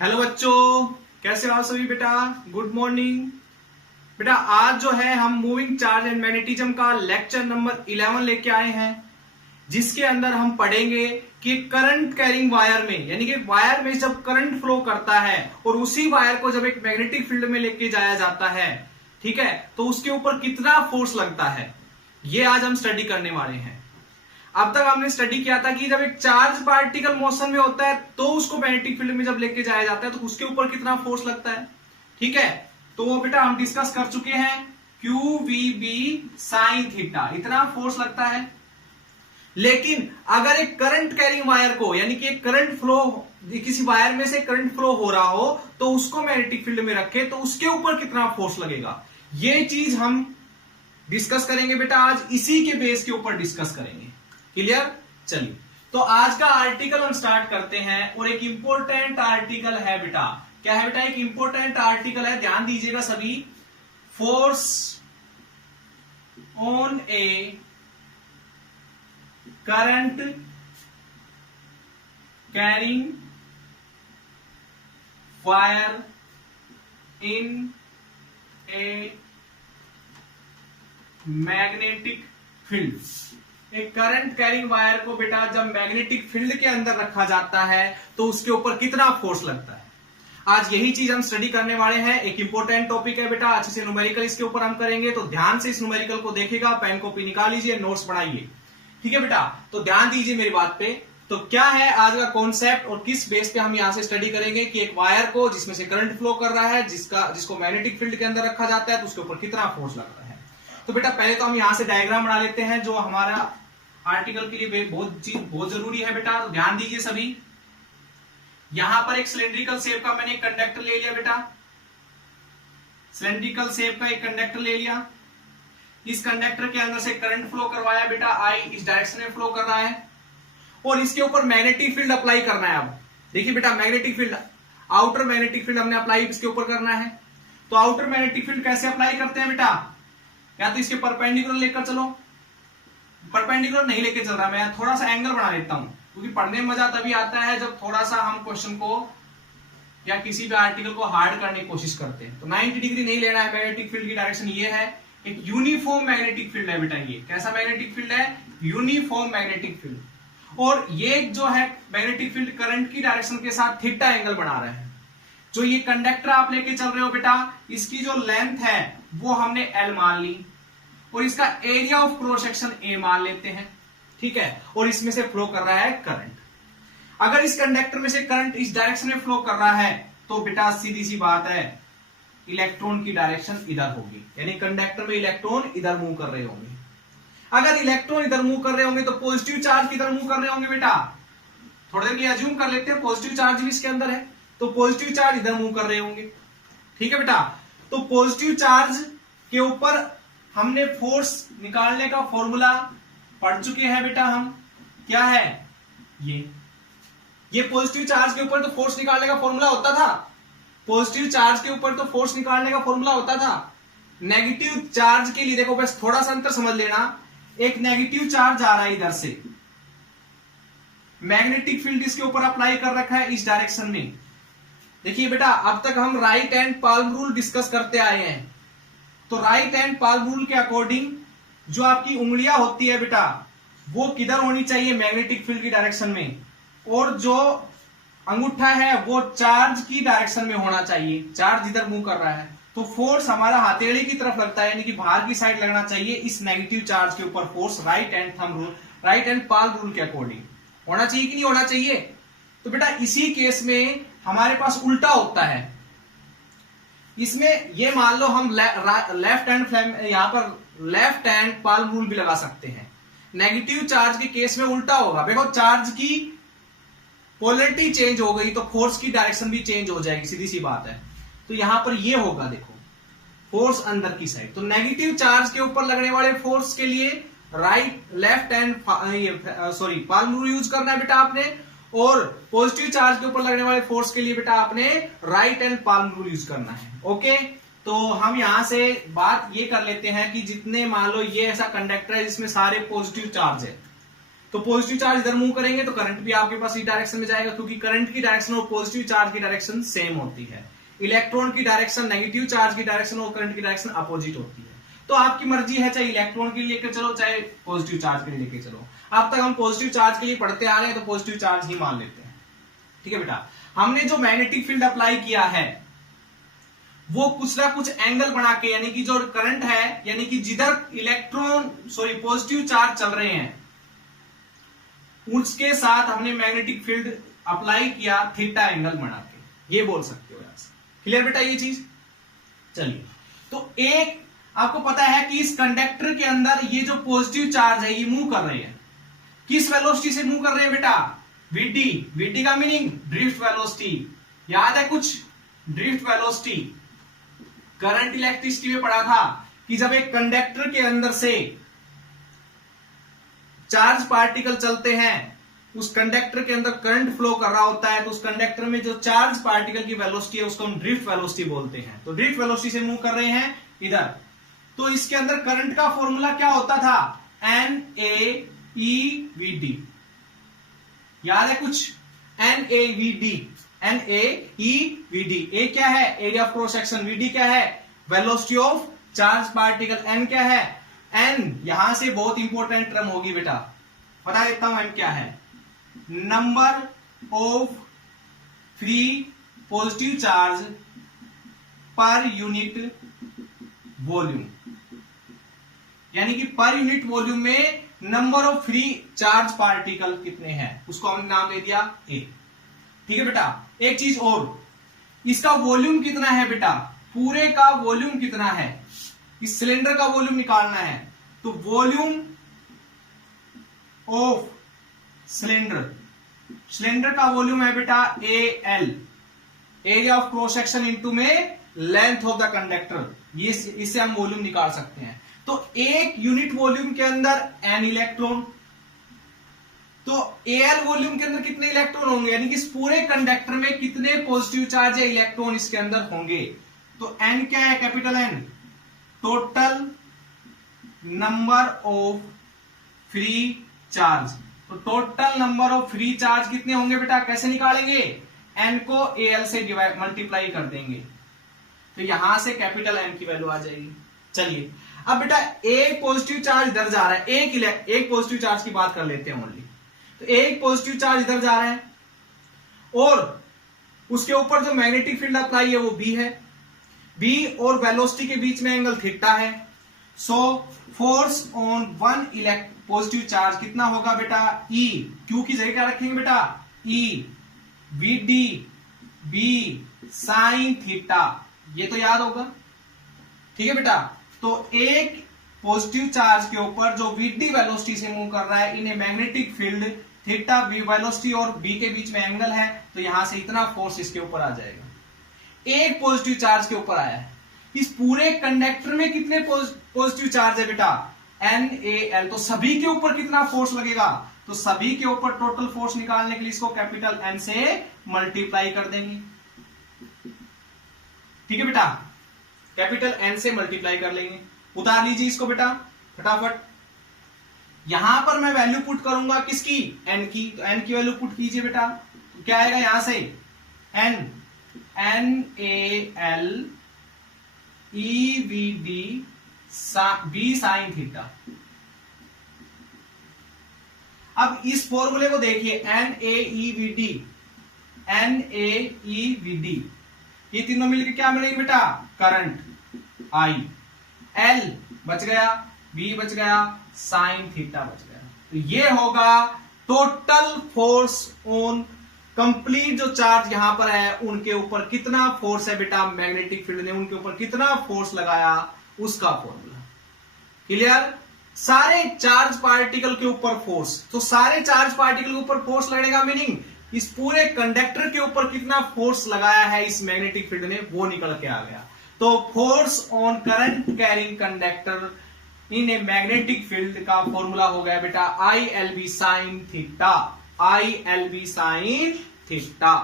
Hello बच्चों, कैसे हो आप सभी बेटा। गुड मॉर्निंग बेटा। आज जो है हम मूविंग चार्ज एंड मैग्नेटिज्म का लेक्चर नंबर 11 लेके आए हैं, जिसके अंदर हम पढ़ेंगे कि करंट कैरिंग वायर में, यानी कि वायर में जब करंट फ्लो करता है और उसी वायर को जब एक मैग्नेटिक फील्ड में लेके जाया जाता है, ठीक है, तो उसके ऊपर कितना फोर्स लगता है, ये आज हम स्टडी करने वाले हैं। अब तक हमने स्टडी किया था कि जब एक चार्ज पार्टिकल मोशन में होता है तो उसको मैग्नेटिक फील्ड में जब लेके जाया जाता है तो उसके ऊपर कितना फोर्स लगता है। ठीक है, तो वो बेटा हम डिस्कस कर चुके हैं, QVB sin थीटा, इतना फोर्स लगता है। लेकिन अगर एक करंट कैरिंग वायर को, यानी कि एक करंट फ्लो, किसी वायर में से करंट फ्लो हो रहा हो तो उसको मैग्नेटिक फील्ड में रखे तो उसके ऊपर कितना फोर्स लगेगा, ये चीज हम डिस्कस करेंगे बेटा। आज इसी के बेस के ऊपर डिस्कस करेंगे। क्लियर। चलिए, तो आज का आर्टिकल हम स्टार्ट करते हैं और एक इंपॉर्टेंट आर्टिकल है बेटा। क्या है बेटा? एक इंपॉर्टेंट आर्टिकल है, ध्यान दीजिएगा सभी। Force on A current carrying wire in a magnetic field. एक करंट कैरिंग वायर को बेटा जब मैग्नेटिक फील्ड के अंदर रखा जाता है तो उसके ऊपर कितना फोर्स लगता है, आज यही चीज हम स्टडी करने वाले हैं। एक इंपॉर्टेंट टॉपिक है बेटा, अच्छे से न्यूमेरिकल इसके ऊपर हम करेंगे, तो ध्यान से इस न्यूमेरिकल को देखिएगा, पेन कॉपी निकाल लीजिए, नोट्स बनाइए। ठीक है बेटा, तो ध्यान दीजिए मेरी बात पे। तो क्या है आज का कॉन्सेप्ट और किस बेस पे हम यहां से स्टडी करेंगे कि एक वायर को जिसमें से करंट फ्लो कर रहा है, जिसको मैग्नेटिक फील्ड के अंदर रखा जाता है, तो उसके ऊपर कितना फोर्स लगता है। तो बेटा पहले तो हम यहां से डायग्राम बना लेते हैं, जो हमारा आर्टिकल के लिए बहुत जरूरी है बेटा। तो ध्यान दीजिए सभी। यहां पर एक सिलेंड्रिकल शेप का मैंने एक कंडक्टर ले लिया बेटा, सिलेंड्रिकल शेप का एक कंडक्टर ले लिया। इस कंडक्टर के अंदर से करंट फ्लो करवाया बेटा, आई इस डायरेक्शन में फ्लो कर रहा है और इसके ऊपर मैग्नेटिक फील्ड अप्लाई करना है। अब देखिए बेटा, magnetic field, outer magnetic field हमने अप्लाई इसके ऊपर करना है। तो आउटर मैग्नेटिक फील्ड कैसे अप्लाई करते हैं बेटा? या तो इसके परपेंडिकुलर लेकर चलो, परपेंडिकुलर नहीं लेके चल रहा, मैं थोड़ा सा एंगल बना लेता हूं, क्योंकि पढ़ने में मजा तभी आता है जब थोड़ा सा हम क्वेश्चन को या किसी भी आर्टिकल को हार्ड करने की कोशिश करते हैं। तो 90 डिग्री नहीं लेना है, मैग्नेटिक फील्ड की डायरेक्शन ये है, एक यूनिफॉर्म मैग्नेटिक फील्ड है बेटा। ये कैसा मैग्नेटिक फील्ड है? Uniform magnetic field. और ये जो है मैग्नेटिक फील्ड करंट की डायरेक्शन के साथ थीटा एंगल बना रहे हैं। जो ये कंडक्टर आप लेके चल रहे हो बेटा, इसकी जो लेंथ है वो हमने L मान ली और इसका area of cross section A मान लेते हैं। ठीक है, और इसमें से फ्लो कर रहा है करंट। अगर इस कंडक्टर में से करंट इस डायरेक्शन में फ्लो कर रहा है तो बेटा सीधी सी बात है, इलेक्ट्रॉन की डायरेक्शन इधर होगी, यानी कंडक्टर में इलेक्ट्रॉन इधर मूव कर रहे होंगे। अगर इलेक्ट्रॉन इधर मूव कर रहे होंगे तो पॉजिटिव चार्ज किधर मूव कर रहे होंगे बेटा? थोड़ी देर के अज्यूम कर लेते हैं पॉजिटिव चार्ज भी इसके अंदर है, तो पॉजिटिव चार्ज इधर मूव कर रहे होंगे। ठीक है बेटा, तो पॉजिटिव चार्ज के ऊपर हमने फोर्स निकालने का फॉर्मूला पढ़ चुके हैं बेटा हम। क्या है ये पॉजिटिव चार्ज के ऊपर तो फोर्स निकालने का फॉर्मूला होता था, पॉजिटिव चार्ज के ऊपर तो फोर्स निकालने का फॉर्मूला होता था। नेगेटिव चार्ज के लिए देखो, बस थोड़ा सा अंतर समझ लेना, एक नेगेटिव चार्ज आ रहा है इधर से, मैग्नेटिक फील्ड इसके ऊपर अप्लाई कर रखा है इस डायरेक्शन में। देखिए बेटा, अब तक हम right hand palm rule discuss करते आए हैं, तो राइट हैंड पाल्म रूल के अकॉर्डिंग जो आपकी उंगलियां होती है बेटा वो किधर होनी चाहिए? मैग्नेटिक फील्ड की डायरेक्शन में, और जो अंगूठा है वो चार्ज की डायरेक्शन में होना चाहिए, चार्ज इधर मूव कर रहा है। तो फोर्स हमारा हथेली की तरफ लगता है, यानी कि बाहर की साइड लगना चाहिए इस नेगेटिव चार्ज के ऊपर force, right hand thumb rule, right hand palm rule के अकॉर्डिंग होना चाहिए कि नहीं होना चाहिए? तो बेटा इसी केस में हमारे पास उल्टा होता है। इसमें ये मान लो हम लेफ्ट हैंड यहां पर लेफ्ट हैंड पाल्म रूल भी लगा सकते हैं। नेगेटिव चार्ज के केस में उल्टा होगा, देखो चार्ज की पोलरिटी चेंज हो गई तो फोर्स की डायरेक्शन भी चेंज हो जाएगी, सीधी सी बात है। तो यहां पर ये होगा, देखो फोर्स अंदर की साइड, तो नेगेटिव चार्ज के ऊपर लगने वाले फोर्स के लिए left hand palm rule use करना है बेटा आपने, और पॉजिटिव चार्ज के ऊपर लगने वाले फोर्स के लिए बेटा आपने right hand palm rule use करना है। ओके, तो हम यहां से बात ये कर लेते हैं कि जितने मान लो ये ऐसा कंडक्टर है जिसमें सारे पॉजिटिव चार्ज है, तो पॉजिटिव चार्ज इधर मूव करेंगे तो करंट भी आपके पास इस डायरेक्शन में जाएगा, क्योंकि करंट की डायरेक्शन और पॉजिटिव चार्ज की डायरेक्शन सेम होती है। इलेक्ट्रॉन की डायरेक्शन नेगेटिव चार्ज की डायरेक्शन और करंट की डायरेक्शन अपोजिट होती है। तो आपकी मर्जी है, चाहे इलेक्ट्रॉन के लिए लेकर चलो चाहे पॉजिटिव चार्ज के लिए लेकर चलो। अब तक हम पॉजिटिव चार्ज के लिए पढ़ते आ रहे हैं तो पॉजिटिव चार्ज ही मान लेते हैं। ठीक है बेटा, हमने जो मैग्नेटिक फील्ड अप्लाई किया है वो कुछ ना कुछ एंगल बना के, यानी कि जो करंट है, यानी कि जिधर पॉजिटिव चार्ज चल रहे हैं उसके साथ हमने मैग्नेटिक फील्ड अप्लाई किया थीटा एंगल बना के, ये बोल सकते हो। क्लियर बेटा ये चीज? चलिए, तो एक आपको पता है कि इस कंडक्टर के अंदर ये जो पॉजिटिव चार्ज है ये मूव कर रहे हैं, किस वेलोसिटी से मूव कर रहे हैं बेटा? vt। vt का मीनिंग ड्रिफ्ट वेलोसिटी, याद है कुछ? ड्रिफ्ट वेलोसिटी करंट इलेक्ट्रिसिटी में पढ़ा था कि जब एक कंडक्टर के अंदर से चार्ज पार्टिकल चलते हैं, उस कंडक्टर के अंदर करंट फ्लो कर रहा होता है, तो उस कंडक्टर में जो चार्ज पार्टिकल की वेलोसिटी है उसको हम ड्रिफ्ट वेलोसिटी बोलते हैं। तो ड्रिफ्ट वेलोसिटी से मूव कर रहे हैं इधर, तो इसके अंदर करंट का फॉर्मूला क्या होता था? NaEVd, याद है कुछ? NaEVd। ए क्या है? Area of cross section. Vd क्या है? Velocity of charge particle. N क्या है? N यहां से बहुत इंपॉर्टेंट टर्म होगी बेटा, बता देता हूं N क्या है। Number of free positive charge per unit volume, यानी कि पर यूनिट वॉल्यूम में number of free charge particle कितने हैं उसको हमने नाम दे दिया A। ठीक है बेटा, एक चीज और, इसका वॉल्यूम कितना है बेटा? पूरे का वॉल्यूम कितना है? इस सिलेंडर का वॉल्यूम निकालना है, तो वॉल्यूम ऑफ सिलेंडर का वॉल्यूम है बेटा AL, area of cross section into में लेंथ ऑफ द कंडक्टर, ये इससे हम वॉल्यूम निकाल सकते हैं। तो एक यूनिट वॉल्यूम के अंदर N इलेक्ट्रॉन, तो AL वॉल्यूम के अंदर कितने इलेक्ट्रॉन होंगे, यानी कि इस पूरे कंडक्टर में कितने पॉजिटिव चार्ज या इलेक्ट्रॉन इसके अंदर होंगे? तो N क्या है? Capital N, total number of free charge. तो total number of free charge कितने होंगे बेटा? कैसे निकालेंगे? N को AL से डिवाइड मल्टीप्लाई कर देंगे, तो यहां से कैपिटल N की वैल्यू आ जाएगी। चलिए, अब बेटा एक पॉजिटिव चार्ज इधर जा रहा है, एक पॉजिटिव चार्ज की बात कर लेते हैं ओनली। तो एक पॉजिटिव चार्ज इधर जा रहा है और उसके ऊपर जो मैग्नेटिक फील्ड अप्लाई है वो B है। B और वेलोसिटी के बीच में एंगल थीटा है। So force on one positive charge कितना होगा बेटा? E। Q की जगह क्या रखेंगे बेटा? E Vd B sine theta, ये तो याद होगा। ठीक है बेटा, तो एक पॉजिटिव चार्ज के ऊपर जो Vd वेलोसिटी से मूव कर रहा है, इन्हें magnetic field theta B velocity और B के बीच में एंगल है, तो यहां से इतना फोर्स इसके ऊपर आ जाएगा। एक पॉजिटिव चार्ज के ऊपर आया है। इस पूरे कंडक्टर में कितने पॉजिटिव चार्ज है बेटा? NaL। तो सभी के ऊपर कितना फोर्स लगेगा? तो सभी के ऊपर टोटल फोर्स निकालने के लिए इसको कैपिटल N से मल्टीप्लाई कर देंगे। ठीक है बेटा, कैपिटल N से मल्टीप्लाई कर लेंगे। उतार लीजिए इसको बेटा फटाफट। यहां पर मैं वैल्यू पुट करूंगा किसकी? N की। तो N की वैल्यू पुट कीजिए बेटा, तो क्या आएगा यहां से? NaL EVd B sine theta. अब इस फॉर्मूले को देखिए, NaEVd, ये तीनों मिलकर क्या मिलेंगे बेटा? Current I। L बच गया, B बच गया, साइन थीटा बच गया। तो ये होगा टोटल फोर्स ऑन कंप्लीट जो चार्ज यहां पर है उनके ऊपर कितना फोर्स है बेटा? मैग्नेटिक फील्ड ने उनके ऊपर कितना फोर्स लगाया उसका फॉर्मूला। क्लियर? सारे चार्ज पार्टिकल के ऊपर फोर्स, तो सारे चार्ज पार्टिकल के ऊपर फोर्स लगेगा, मीनिंग इस पूरे कंडक्टर के ऊपर कितना फोर्स लगाया है इस मैग्नेटिक फील्ड ने, वो निकल के आ गया। तो force on current carrying conductor in a magnetic field का फॉर्मूला हो गया बेटा ILB sine theta. ILB sign theta.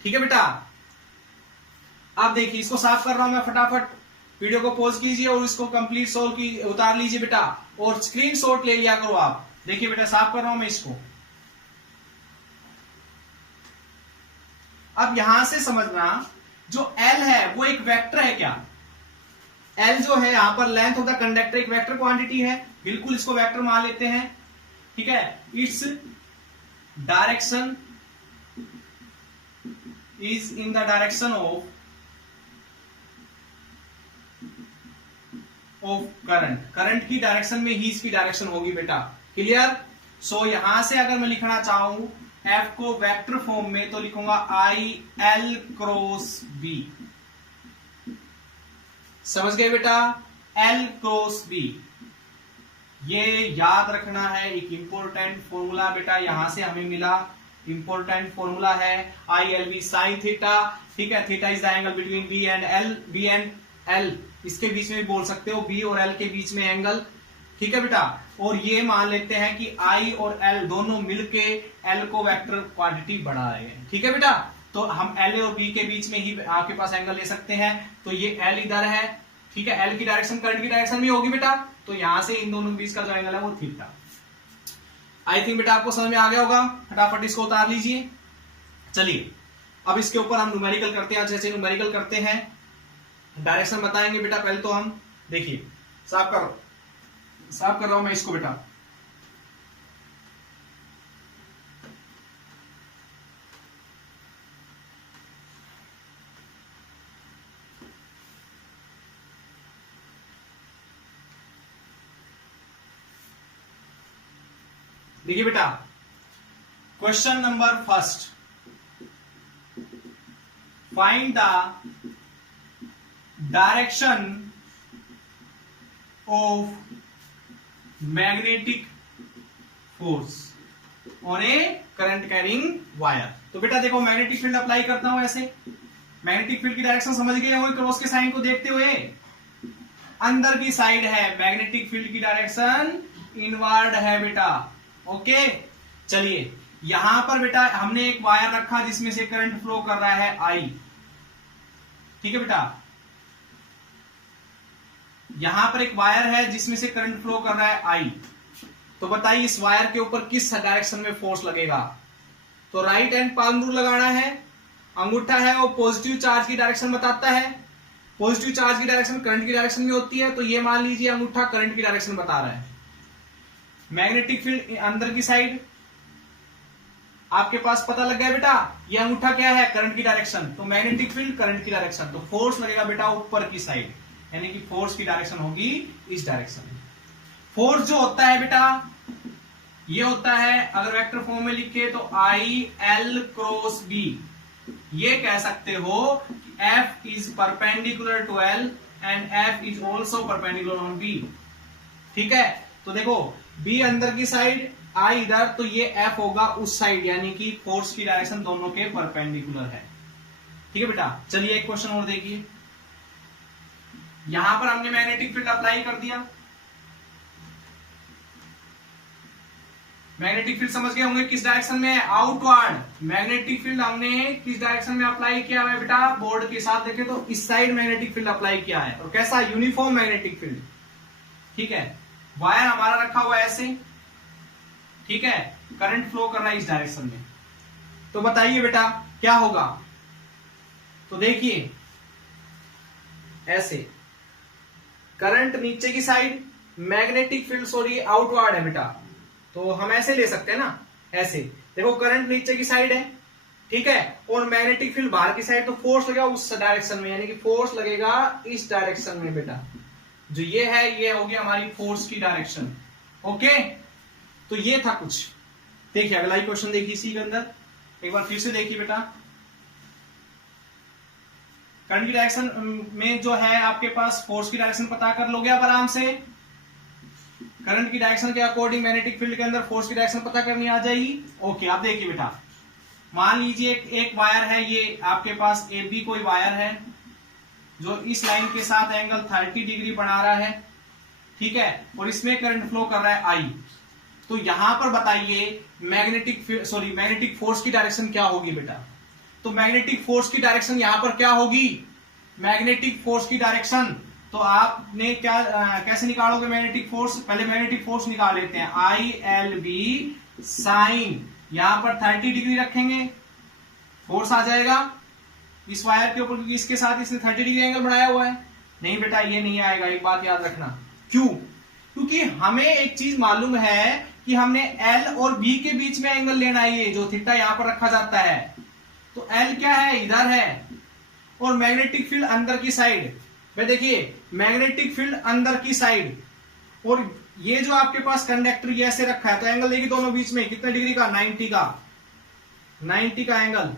ठीक है बेटा, अब देखिए इसको साफ कर रहा हूं मैं फटाफट। वीडियो को पॉज कीजिए और इसको कंप्लीट सोल्व की उतार लीजिए बेटा, और स्क्रीनशॉट ले लिया करो आप। देखिए बेटा साफ कर रहा हूं मैं इसको। अब यहां से समझना, जो L है वो एक वेक्टर है क्या? L जो है यहां पर लेंथ ऑफ द कंडक्टर एक वेक्टर क्वांटिटी है, बिल्कुल इसको वेक्टर मान लेते हैं, ठीक है। Its direction is in the direction of current की डायरेक्शन में ही इसकी डायरेक्शन होगी बेटा, क्लियर। सो यहां से अगर मैं लिखना चाहूं F को वेक्टर फॉर्म में तो लिखूंगा आई एल क्रॉस बी, समझ गए बेटा, L क्रॉस बी। ये याद रखना है, एक इंपॉर्टेंट फॉर्मूला बेटा यहां से हमें मिला, इंपॉर्टेंट फॉर्मूला है I L B sine theta, ठीक है। Theta is the angle between B and L, B and L इसके बीच में भी बोल सकते हो, बी और एल के बीच में एंगल, ठीक है बेटा। और ये मान लेते हैं कि आई और एल दोनों मिलके एल को वेक्टर क्वांटिटी बढ़ा रहे हैं, ठीक है बेटा। तो हम एल और बी के बीच में ही आपके पास एंगल ले सकते हैं। तो ये एल इधर है, ठीक है, एल की डायरेक्शन करंट की डायरेक्शन में होगी बेटा, तो यहां से इन दोनों के बीच का जो एंगल है वो थीटा। आई थिंक बेटा आपको समझ में आ गया होगा, फटाफट इसको उतार लीजिए। चलिए अब इसके ऊपर हम न्यूमेरिकल करते हैं। जैसे न्यूमेरिकल करते हैं, डायरेक्शन बताएंगे बेटा। पहले तो हम देखिए, साफ कर रहा हूं मैं इसको बेटा। देखिए बेटा, question number first, find the direction of magnetic force on A current carrying wire. तो बेटा देखो, मैग्नेटिक फील्ड अप्लाई करता हूं ऐसे, मैग्नेटिक फील्ड की डायरेक्शन समझ गए हो क्रॉस के साइन को देखते हुए, अंदर की साइड है मैग्नेटिक फील्ड की डायरेक्शन इनवर्ड है बेटा, ओके। चलिए यहां पर बेटा हमने एक वायर रखा जिसमें से करंट फ्लो कर रहा है आई, ठीक है बेटा। यहां पर एक वायर है जिसमें से करंट फ्लो कर रहा है आई। तो बताइए इस वायर के ऊपर किस डायरेक्शन में फोर्स लगेगा? तो राइट हैंड पाल्म रूल लगाना है। अंगूठा है वो पॉजिटिव चार्ज की डायरेक्शन बताता है, पॉजिटिव चार्ज की डायरेक्शन करंट की डायरेक्शन में होती है, तो ये मान लीजिए अंगूठा करंट की डायरेक्शन बता रहा है। मैग्नेटिक फील्ड अंदर की साइड आपके पास पता लग गया बेटा, ये अंगूठा क्या है? करंट की डायरेक्शन, तो मैग्नेटिक फील्ड करंट की डायरेक्शन, तो फोर्स लगेगा बेटा ऊपर की साइड, यानी कि फोर्स की डायरेक्शन होगी इस डायरेक्शन में। फोर्स जो होता है बेटा ये होता है, अगर वेक्टर फॉर्म में लिखे तो आई एल क्रॉस बी। ये कह सकते हो कि F is perpendicular to L and F is also perpendicular on B, ठीक है। तो देखो B अंदर की साइड, I इधर, तो ये F होगा उस साइड, यानी कि फोर्स की डायरेक्शन दोनों के परपेंडिकुलर है, ठीक है बेटा। चलिए एक क्वेश्चन और देखिए, यहां पर हमने मैग्नेटिक फील्ड अप्लाई कर दिया। मैग्नेटिक फील्ड समझ गए होंगे किस डायरेक्शन में है? आउटवर्ड। मैग्नेटिक फील्ड हमने किस डायरेक्शन में अप्लाई किया है बेटा? बोर्ड के साथ देखें तो इस साइड मैग्नेटिक फील्ड अप्लाई किया है, और कैसा? यूनिफॉर्म मैग्नेटिक फील्ड, ठीक है। वायर हमारा रखा हुआ है ऐसे, ठीक है, करंट फ्लो कर रहा है इस डायरेक्शन में। तो बताइए बेटा क्या होगा? तो देखिए ऐसे करंट नीचे की side, magnetic field sorry outward है बेटा, तो हम ऐसे ले सकते हैं ना, ऐसे देखो करंट नीचे की साइड है, ठीक है, और मैग्नेटिक फील्ड बाहर की साइड, तो फोर्स लगेगा उस डायरेक्शन में, यानी कि फोर्स लगेगा इस डायरेक्शन में बेटा। जो ये है ये होगी हमारी फोर्स की डायरेक्शन, ओके। तो ये था कुछ। देखिए अगला ही क्वेश्चन देखिए इसी के अंदर, एक बार फिर से देखिए बेटा। करंट की डायरेक्शन में जो है आपके पास फोर्स की डायरेक्शन पता कर लोगे आप आराम से। करंट की डायरेक्शन के अकॉर्डिंग मैग्नेटिक फील्ड के अंदर फोर्स की डायरेक्शन पता करनी आ जाएगी, ओके। आप देखिए बेटा, मान लीजिए एक वायर है, ये आपके पास ए बी कोई वायर है जो इस लाइन के साथ एंगल 30 डिग्री बना रहा है, ठीक है, और इसमें करंट फ्लो कर रहा है आई। तो यहां पर बताइए मैग्नेटिक फोर्स की डायरेक्शन क्या होगी बेटा? तो मैग्नेटिक फोर्स की डायरेक्शन यहां पर क्या होगी? मैग्नेटिक फोर्स की डायरेक्शन, तो आपने क्या कैसे निकालोगे मैग्नेटिक फोर्स? पहले मैग्नेटिक फोर्स निकाल लेते हैं। ILB साइन, यहां पर 30 डिग्री रखेंगे, फोर्स आ जाएगा इस वायर के ऊपर, क्योंकि इसके साथ इसने 30 डिग्री एंगल बनाया हुआ है। नहीं बेटा ये नहीं आएगा, एक बात याद रखना। क्यों? क्योंकि हमें एक चीज मालूम है कि हमने L और B के बीच में एंगल लेना है, ये जो थीटा यहां पर रखा जाता है। तो L क्या है? इधर है, और मैग्नेटिक फील्ड अंदर की साइड। भाई देखिए मैग्नेटिक फील्ड अंदर की साइड, और ये जो आपके पास कंडक्टर ये ऐसे रखा है, तो एंगल देखिए दोनों बीच में कितने डिग्री का? 90 का एंगल।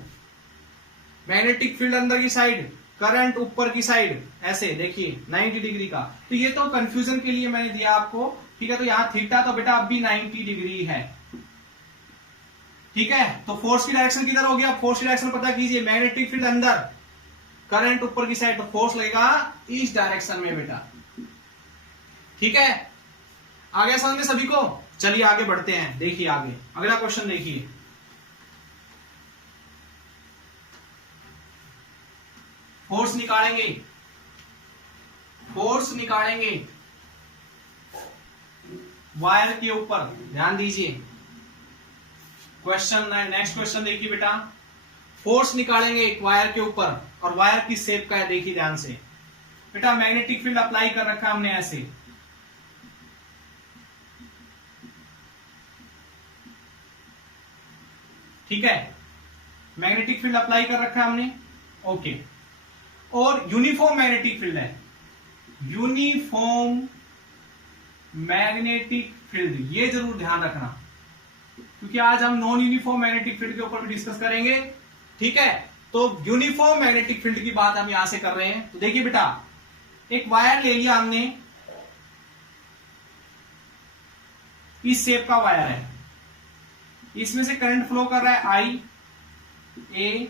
मैग्नेटिक फील्ड अंदर की साइड, करंट ऊपर की साइड, ऐसे देखिए 90 डिग्री का। तो ये तो कंफ्यूजन के लिए मैंने दिया आपको, ठीक है। तो यहां थीटा तो बेटा अब भी 90 डिग्री है, ठीक है। तो फोर्स की डायरेक्शन किधर हो गया? फोर्स की डायरेक्शन पता कीजिए, मैग्नेटिक फील्ड अंदर, करंट ऊपर की साइड, तो फोर्स लगेगा इस डायरेक्शन में बेटा, ठीक है। आ गया समझ में सभी को? चलिए आगे बढ़ते हैं, देखिए आगे अगला क्वेश्चन देखिए। फोर्स निकालेंगे, फोर्स निकालेंगे वायर के ऊपर, ध्यान दीजिए। क्वेश्चन नेक्स्ट क्वेश्चन देखिए बेटा, फोर्स निकालेंगे एक वायर के ऊपर, और वायर की शेप का है, देखिए ध्यान से बेटा। मैग्नेटिक फील्ड अप्लाई कर रखा हमने ऐसे, ठीक है। मैग्नेटिक फील्ड अप्लाई कर रखा है हमने, ओके। और यूनिफॉर्म मैग्नेटिक फील्ड है, यूनिफॉर्म मैग्नेटिक फील्ड, ये जरूर ध्यान रखना, क्योंकि आज हम नॉन यूनिफॉर्म मैग्नेटिक फील्ड के ऊपर भी डिस्कस करेंगे, ठीक है। तो यूनिफॉर्म मैग्नेटिक फील्ड की बात हम यहां से कर रहे हैं। तो देखिए बेटा, एक वायर ले लिया हमने, इस शेप का वायर है, इसमें से करंट फ्लो कर रहा है I, A,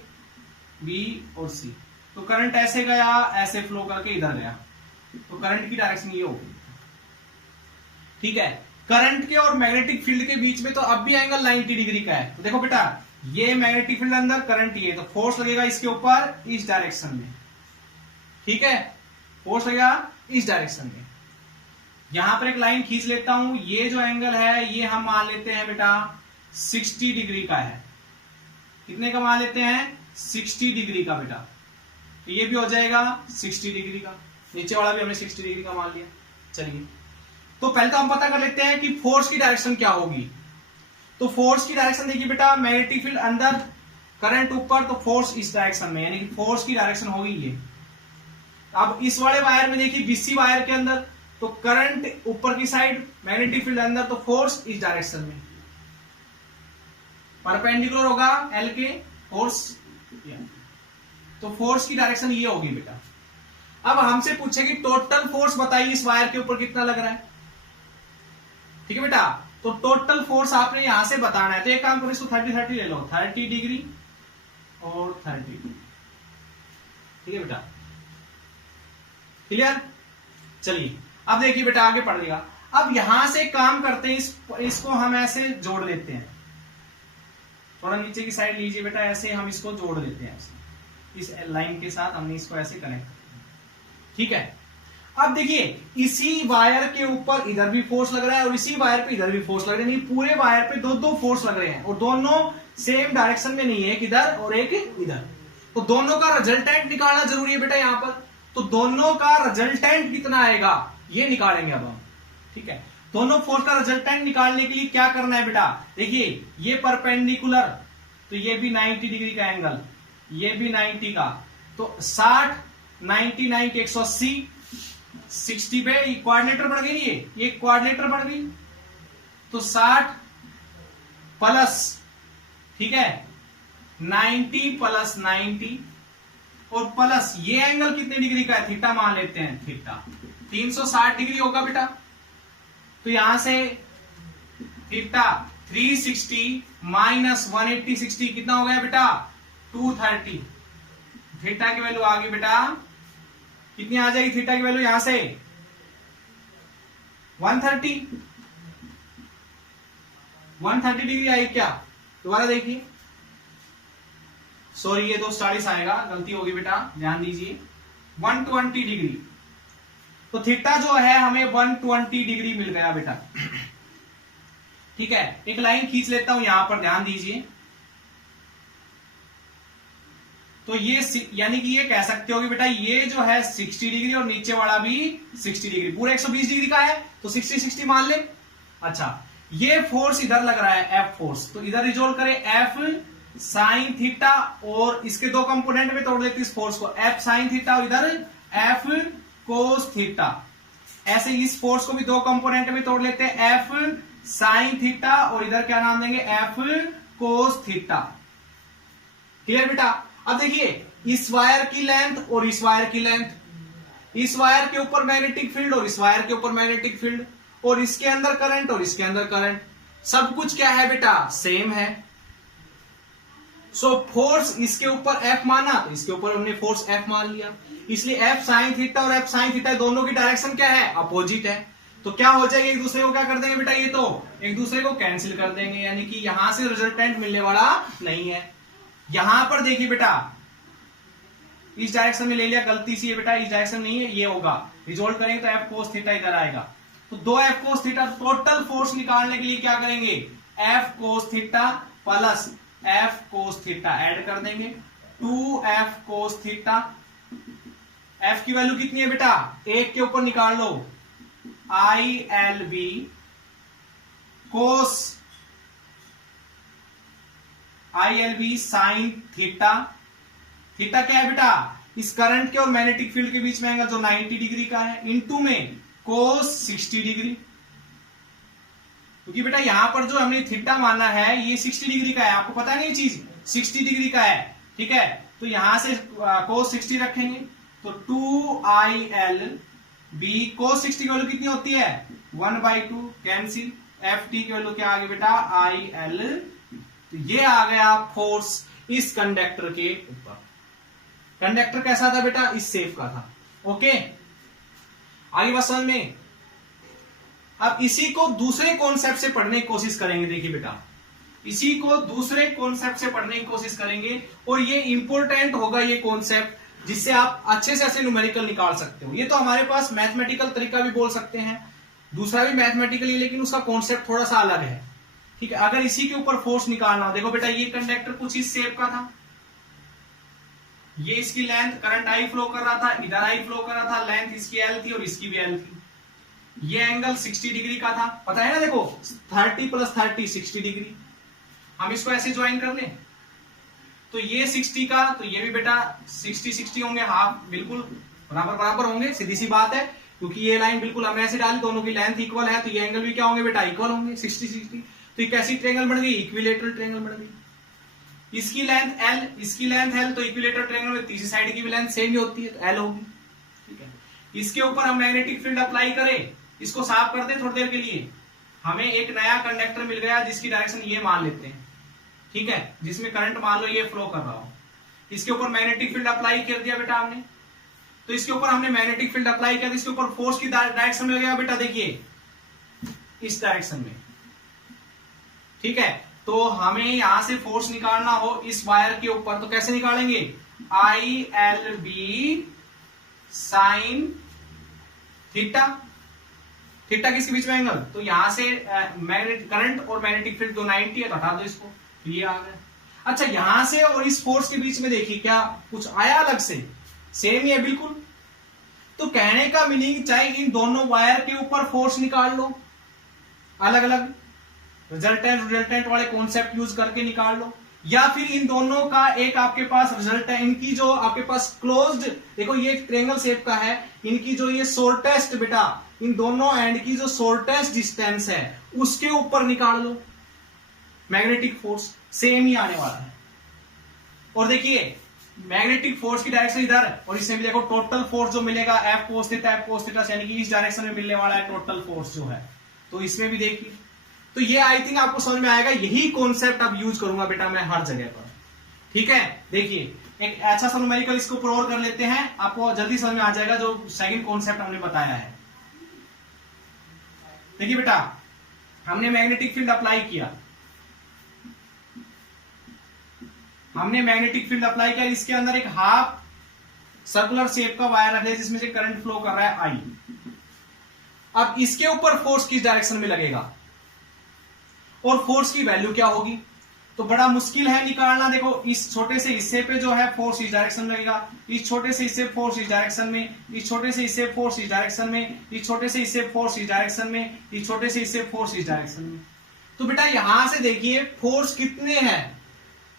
B और C। तो करंट ऐसे गया, ऐसे फ्लो करके इधर गया, तो करंट की डायरेक्शन ये होगी, ठीक है। करंट के और मैग्नेटिक फील्ड के बीच में तो अब भी एंगल 90 डिग्री का है। तो देखो बेटा, ये मैग्नेटिक फील्ड अंदर, करंट ये, तो फोर्स लगेगा इसके ऊपर इस डायरेक्शन में, ठीक है। फोर्स लगेगा इस डायरेक्शन में। यहां पर एक लाइन खींच लेता हूं, ये जो एंगल है ये हम मान लेते हैं बेटा 60 डिग्री का है। कितने का मान लेते हैं? 60 डिग्री का बेटा। तो ये भी हो जाएगा 60 डिग्री का, नीचे वाला भी हमने 60 डिग्री का मान लिया। चलिए, तो पहले तो हम पता कर लेते हैं कि फोर्स की डायरेक्शन क्या होगी। तो फोर्स की डायरेक्शन देखिए बेटा, मैग्नेटिक फील्ड अंदर, करंट ऊपर, तो फोर्स इस डायरेक्शन में, यानी कि फोर्स की डायरेक्शन होगी ये। अब इस वाले वायर में देखिए, बीसी वायर के अंदर, तो करंट ऊपर की साइड, मैग्नेटिक फील्ड अंदर, तो फोर्स इस डायरेक्शन में, परपेंडिकुलर होगा एल के, फोर्स, तो फोर्स की डायरेक्शन ये होगी बेटा। अब हमसे पूछे कि टोटल फोर्स बताइए इस वायर के ऊपर कितना लग रहा है, ठीक है बेटा। तो टोटल फोर्स आपने यहां से बताना है। तो एक काम करो, इसको 30-30 ले लो, 30 डिग्री और 30 डिग्री, ठीक है बेटा, क्लियर। चलिए अब देखिए बेटा, आगे पढ़ लेगा। अब यहां से काम करते हैं, इसको हम ऐसे जोड़ लेते हैं, थोड़ा नीचे की साइड लीजिए बेटा, ऐसे हम इसको जोड़ देते हैं, इस लाइन के साथ हमने इसको ऐसे कनेक्ट, ठीक है। अब देखिए, इसी वायर के ऊपर इधर भी फोर्स लग रहा है, और इसी वायर पे इधर भी फोर्स लग रहा है, नहीं पूरे वायर पे दो फोर्स लग रहे हैं, और दोनों सेम डायरेक्शन में नहीं है, एक इधर और एक इधर। तो दोनों का रिजल्टेंट निकालना जरूरी है बेटा यहां पर। तो दोनों का रिजल्टेंट कितना आएगा ये निकालेंगे अब हम, ठीक है। दोनों फोर्स का रिजल्टेंट निकालने के लिए क्या करना है बेटा, देखिए ये परपेंडिकुलर, तो ये भी 90 डिग्री का एंगल, ये भी 90 का, तो 60, 90, 90, 180, 60 पे क्वाड्रिलेटर बढ़ गई, ये क्वाड्रिलेटर बढ़ गई, तो 60 प्लस, ठीक है, 90 प्लस 90, और प्लस ये एंगल कितने डिग्री का है, थीटा मान लेते हैं, थीटा 360 डिग्री होगा बेटा। तो यहां से थीटा 360 माइनस 180, 60 कितना हो गया बेटा, 230। थीटा की वैल्यू आ गई बेटा, कितनी आ जाएगी थीटा की वैल्यू यहां से, 130 डिग्री आई क्या? दोबारा देखिए, सॉरी ये 240 आएगा, गलती होगी बेटा, ध्यान दीजिए, 120 डिग्री। तो थीटा जो है हमें 120 डिग्री मिल गया बेटा। ठीक है, एक लाइन खींच लेता हूं, यहां पर ध्यान दीजिए। तो ये यानी कि ये कह सकते हो कि बेटा ये जो है 60 डिग्री और नीचे वाला भी 60 डिग्री, पूरा 120 डिग्री का है, तो 60-60 मान ले। अच्छा, ये फोर्स इधर लग रहा है एफ फोर्स, तो इधर रिजोल्व करें एफ साइन थीटा, और इसके दो कंपोनेंट में तोड़ देते इस फोर्स को, एफ साइन थीटा और इधर एफ कोस थीटा। ऐसे इस फोर्स को भी दो कंपोनेंट में तोड़ लेते हैं, एफ साइन थीटा और इधर क्या नाम देंगे, एफ कोस थीटा। क्लियर बेटा? अब देखिए, इस वायर की लेंथ और इस वायर की लेंथ, इस वायर के ऊपर मैग्नेटिक फील्ड और इस वायर के ऊपर मैग्नेटिक फील्ड, और इसके अंदर करंट और इसके अंदर करंट, सब कुछ क्या है बेटा, सेम है। सो फोर्स इसके ऊपर F माना, तो इसके ऊपर हमने फोर्स F मान लिया, इसलिए F साइन थीटा और F साइन थीटा दोनों की डायरेक्शन क्या है, अपोजिट है। तो क्या हो जाएगा, एक दूसरे को क्या कर देंगे बेटा, ये तो एक दूसरे को कैंसिल कर देंगे, यानी कि यहां से रिजल्टेंट मिलने वाला नहीं है। यहां पर देखिए बेटा, इस डायरेक्शन में ले लिया, गलती से बेटा इस डायरेक्शन नहीं है, ये होगा, रिजोल्व करेंगे तो F cos थीटा इधर आएगा, तो दो F cos theta, total force निकालने के लिए क्या करेंगे, F cos theta plus F cos theta add कर देंगे, 2F cos थीटा। F की वैल्यू कितनी है बेटा, एक के ऊपर निकाल लो, ILB cos ILB sine theta. Theta क्या है बेटा, इस करंट के और मैग्नेटिक फील्ड के बीच में एंगल जो 90 डिग्री का है, इनटू में cos 60 डिग्री, क्योंकि बेटा यहां पर जो हमने थीटा माना है ये 60 डिग्री का है, आपको पता नहीं ये चीज 60 डिग्री का है। ठीक है, तो यहां से cos 60 रखेंगे, तो 2ILB cos 60 की वैल्यू कितनी होती है, 1/2 कैंसिल, FT की वैल्यू क्या आ गई बेटा, IL। तो ये आ गया फोर्स इस कंडक्टर के ऊपर। कंडक्टर कैसा था बेटा, इस शेप का था। ओके, आगे बात समझ में। अब इसी को दूसरे कॉन्सेप्ट से पढ़ने की कोशिश करेंगे। देखिए बेटा, इसी को दूसरे कॉन्सेप्ट से पढ़ने की कोशिश करेंगे, और ये इंपॉर्टेंट होगा ये कॉन्सेप्ट, जिससे आप अच्छे से ऐसे न्यूमेरिकल निकाल सकते हो। ये तो हमारे पास मैथमेटिकल तरीका भी बोल सकते हैं, दूसरा भी मैथमेटिकल, लेकिन उसका कॉन्सेप्ट थोड़ा सा अलग है। ठीक है, अगर इसी के ऊपर फोर्स निकालना हो, देखो बेटा ये कंडक्टर कुछ इस शेप का था, ये इसकी लेंथ, करंट आई फ्लो कर रहा था, इधर आई फ्लो कर रहा था, लेंथ इसकी एल थी और इसकी भी एल थी, ये एंगल 60 डिग्री का था, पता है ना, देखो 30 + 30 60 डिग्री। हम इसको ऐसे ज्वाइन कर लें, तो ये 60 का, तो ये भी बेटा 60-60 होंगे, हाफ बिल्कुल बराबर बराबर होंगे, सीधी सी बात है, क्योंकि ये लाइन बिल्कुल हमने ऐसे डाली, दोनों की लेंथ इक्वल है, तो ये एंगल भी क्या होंगे बेटा, इक्वल होंगे, 60-60। तो एक ऐसी ट्रायंगल बन गई, इक्विलेटरल ट्रायंगल बन गई। इसकी लेंथ L, इसकी लेंथ L, तो इक्विलेटरल ट्रायंगल में तीसरी साइड की भी लेंथ सेम ही होती है, तो L होगी। ठीक है, इसके ऊपर हम मैग्नेटिक फील्ड अप्लाई करें, इसको साफ कर दें थोड़ी देर के लिए, हमें एक नया कंडक्टर मिल गया जिसकी डायरेक्शन ये मान लेते हैं। ठीक है, जिसमें करंट मान लो ये फ्लो कर रहा हो, इसके ऊपर मैग्नेटिक फील्ड अप्लाई कर दिया बेटा हमने, तो इसके ऊपर हमने मैग्नेटिक फील्ड अप्लाई किया, इसके ऊपर फोर्स की डायरेक्शन मिल गया बेटा, देखिए इस डायरेक्शन में। ठीक है, तो हमें यहां से फोर्स निकालना हो इस वायर के ऊपर, तो कैसे निकालेंगे, ILB साइन थीटा। थीटा किसके बीच में एंगल, तो यहां से मैग्नेटिक करंट और मैग्नेटिक फील्ड 290 है, तो हटा दो इसको, तो ये आ गया। अच्छा, यहां से और इस फोर्स के बीच में देखिए क्या कुछ आया अलग से, सेम ही है बिल्कुल। तो कहने का मीनिंग, चाहे इन दोनों वायर के ऊपर फोर्स निकाल लो, अलग अलग रिजल्टेंट वाले कॉन्सेप्ट यूज करके निकाल लो, या फिर इन दोनों का एक आपके पास रिजल्ट है, इनकी जो आपके पास क्लोज्ड, देखो ये ट्रायंगल शेप का है, इनकी जो ये शॉर्टेस्ट बेटा, इन दोनों एंड की जो शॉर्टेस्ट डिस्टेंस है उसके ऊपर निकाल लो, मैग्नेटिक फोर्स सेम ही आने वाला है। और देखिए मैग्नेटिक फोर्स की डायरेक्शन इधर, और इसमें भी देखो टोटल फोर्स जो मिलेगा F cos थीटा, यानी कि इस डायरेक्शन में मिलने वाला है टोटल फोर्स जो है, तो इसमें भी देखिए। तो ये आई थिंक आपको समझ में आएगा, यही कॉन्सेप्ट अब यूज करूंगा बेटा मैं हर जगह पर। ठीक है, देखिए एक अच्छा सा न्यूमेरिकल इसको ऊपर और कर लेते हैं, आपको जल्दी समझ में आ जाएगा जो सेकंड कॉन्सेप्ट हमने बताया है। देखिए बेटा, हमने मैग्नेटिक फील्ड अप्लाई किया, इसके अंदर एक हाफ सर्कुलर शेप का वायर रखे जिसमें से करंट फ्लो कर रहा है I, अब इसके ऊपर फोर्स किस डायरेक्शन में लगेगा और फोर्स की वैल्यू क्या होगी, तो बड़ा मुश्किल है निकालना। देखो इस छोटे से हिस्से पे जो है फोर्स इस डायरेक्शन में लगेगा, इस छोटे से हिस्से फोर्स इस डायरेक्शन में, इस छोटे से हिस्से फोर्स इस डायरेक्शन में, इस छोटे से हिस्से फोर्स इस डायरेक्शन में, इस छोटे से हिस्से फोर्स इस डायरेक्शन में। तो बेटा यहां से देखिए फोर्स कितने हैं,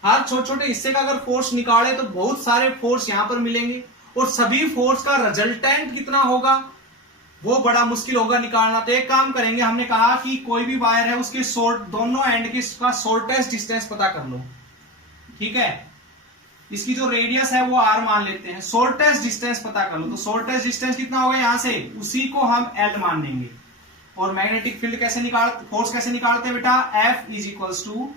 हर छोटे छोटे हिस्से का अगर फोर्स निकाले तो बहुत सारे फोर्स यहां पर मिलेंगे, और सभी फोर्स का रिजल्टेंट कितना होगा वो बड़ा मुश्किल होगा निकालना। तो एक काम करेंगे, हमने कहा कि कोई भी वायर है उसके दोनों एंड के शॉर्टेस्ट डिस्टेंस पता कर लो, ठीक है। इसकी जो रेडियस है वो आर मान लेते हैं, शॉर्टेस्ट डिस्टेंस पता कर लो। तो शॉर्टेस्ट डिस्टेंस कितना होगा यहां से, उसी को हम एल मान लेंगे। और मैग्नेटिक फील्ड कैसे निकालते, फोर्स कैसे निकालते हैं बेटा, F is equals to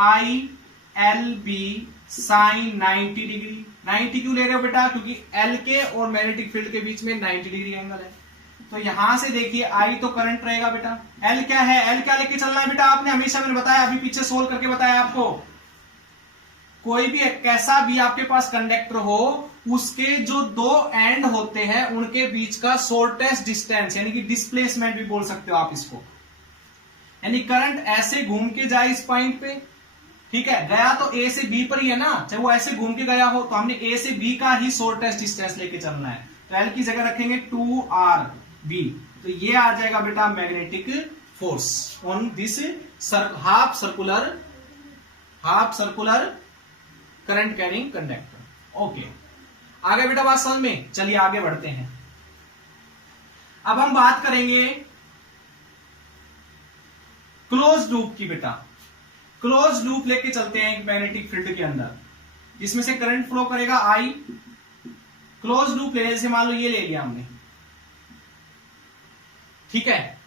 I L B sine 90 degree. 90 क्यों ले रहे हो बेटा, क्योंकि एल के और मैग्नेटिक फील्ड के बीच में 90 डिग्री एंगल है। तो यहां से देखिए आई तो करंट रहेगा बेटा, एल क्या है, एल क्या लेके चलना है बेटा, आपने हमेशा मैंने बताया, अभी पीछे सोल्व करके बताया आपको। कोई भी कैसा भी आपके पास कंडक्टर हो, उसके जो दो एंड होते हैं उनके बीच का शॉर्टेस्ट डिस्टेंस यानी कि डिस्प्लेसमेंट भी बोल सकते हो आप इसको, यानी करंट ऐसे घूम के जाए इस पॉइंट पे, ठीक है, गया तो ए से बी पर ही है ना, चाहे वो ऐसे घूम के गया हो, तो हमने ए से बी का ही शॉर्टेस्ट डिस्टेंस लेके चलना है। तो एल की जगह रखेंगे 2r बी, तो ये आ जाएगा बेटा magnetic force on this half circular current carrying conductor. Okay, आगे बेटा बात समझ में, चलिए आगे बढ़ते हैं। अब हम बात करेंगे क्लोज लूप की बेटा। क्लोज लूप लेके चलते हैं एक मैग्नेटिक फील्ड के अंदर, जिसमें से करंट फ्लो करेगा आई। क्लोज लूप लेने से मान लो ये ले लिया हमने, ठीक है,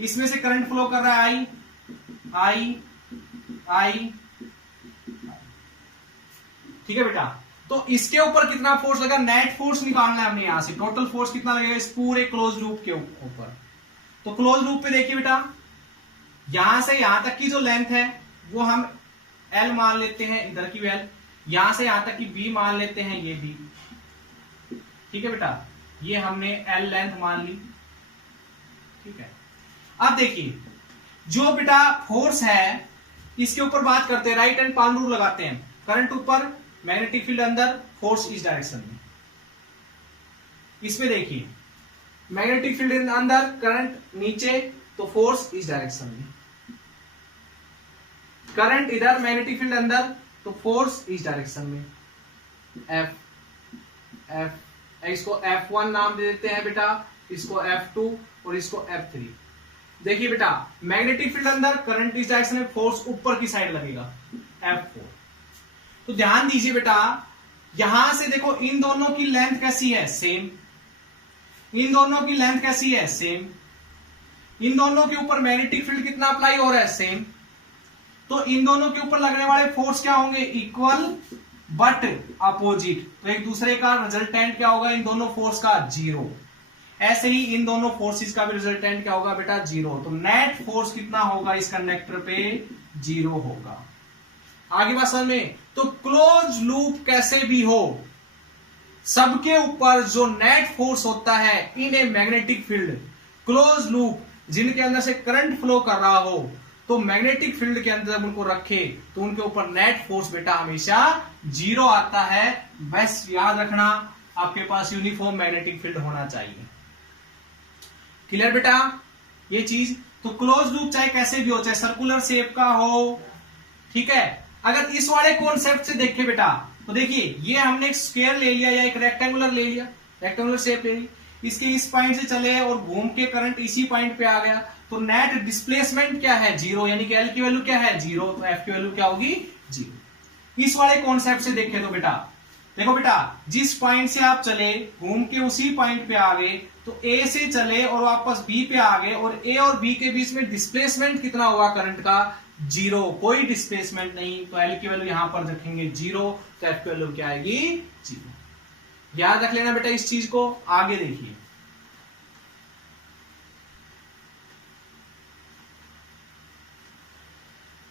इसमें से करंट फ्लो कर रहा है आई आई आई, ठीक है बेटा। तो इसके ऊपर कितना फोर्स लगा, नेट फोर्स निकालना है हमने, यहां से टोटल फोर्स कितना लगेगा इस पूरे क्लोज लूप के ऊपर। तो क्लोज लूप पे देखिए बेटा, यहां से यहां तक की जो लेंथ है वो हम एल मान लेते हैं, इधर की एल, यहां से यहां तक की बी मान लेते हैं, ये बी, ठीक है बेटा, ये हमने एल लेंथ मान ली, ठीक है। अब देखिए जो बेटा फोर्स है इसके ऊपर बात करते हैं, राइट हैंड पाल्म रूल लगाते हैं, करंट ऊपर, मैग्नेटिक फील्ड अंदर, फोर्स इस डायरेक्शन में। इसमें देखिए मैग्नेटिक फील्ड अंदर, करंट नीचे, तो फोर्स इस डायरेक्शन में, करंट इधर, मैग्नेटिक फील्ड अंदर, तो फोर्स इस डायरेक्शन में। एफ एफ इसको F1 नाम दे देते हैं बेटा, इसको F2 और इसको F3। देखिए बेटा मैग्नेटिक फील्ड अंदर, करंट इस डायरेक्शन में, फोर्स ऊपर की साइड लगेगा F4। तो ध्यान दीजिए बेटा, यहां से देखो इन दोनों की लेंथ कैसी है, सेम, इन दोनों की लेंथ कैसी है, सेम, इन दोनों के ऊपर मैग्नेटिक फील्ड कितना अप्लाई हो रहा है, सेम। तो इन दोनों के ऊपर लगने वाले फोर्स क्या होंगे, इक्वल बट अपोजिट, तो एक दूसरे का रिजल्टेंट क्या होगा इन दोनों फोर्स का, जीरो। ऐसे ही इन दोनों फोर्सेस का भी रिजल्टेंट क्या होगा बेटा, जीरो। तो नेट फोर्स कितना होगा इस कंडक्टर पे, जीरो होगा। आगे बात समझ में। तो क्लोज लूप कैसे भी हो, सबके ऊपर जो नेट फोर्स होता है in a magnetic field, close loop जिनके अंदर से करंट फ्लो कर रहा हो, तो मैग्नेटिक फील्ड के अंदर जब उनको रखे तो उनके ऊपर नेट फोर्स बेटा हमेशा जीरो आता है। बस याद रखना आपके पास यूनिफॉर्म मैग्नेटिक फील्ड होना चाहिए। क्लियर बेटा ये चीज। तो क्लोज लूप चाहे कैसे भी हो, चाहे सर्कुलर शेप का हो, ठीक है। अगर इस वाले कॉन्सेप्ट से देखे बेटा, तो देखिए ये हमने एक स्क्वायर ले लिया या एक रेक्टेंगुलर ले लिया, रेक्टेंगुलर शेप ले ली, इसके इस पॉइंट से चले और घूम के करंट इसी पॉइंट पे आ गया, तो नेट डिस्प्लेसमेंट क्या है, जीरो, यानी कि एल की वैल्यू क्या है, जीरो, तो एफ की वैल्यू क्या होगी, जीरो। इस वाले कॉन्सेप्ट से देखे तो बेटा देखो बेटा, जिस पॉइंट से आप चले घूम के उसी पॉइंट पे आ गए, तो ए से चले और वापस बी पे आ गए, और ए और बी के बीच में डिस्प्लेसमेंट कितना हुआ करंट का, जीरो, कोई डिस्प्लेसमेंट नहीं, तो एल की वैल्यू यहां पर रखेंगे जीरो, तो एफ की वैल्यू क्या आएगी, जीरो। याद रख लेना बेटा इस चीज को। आगे देखिए,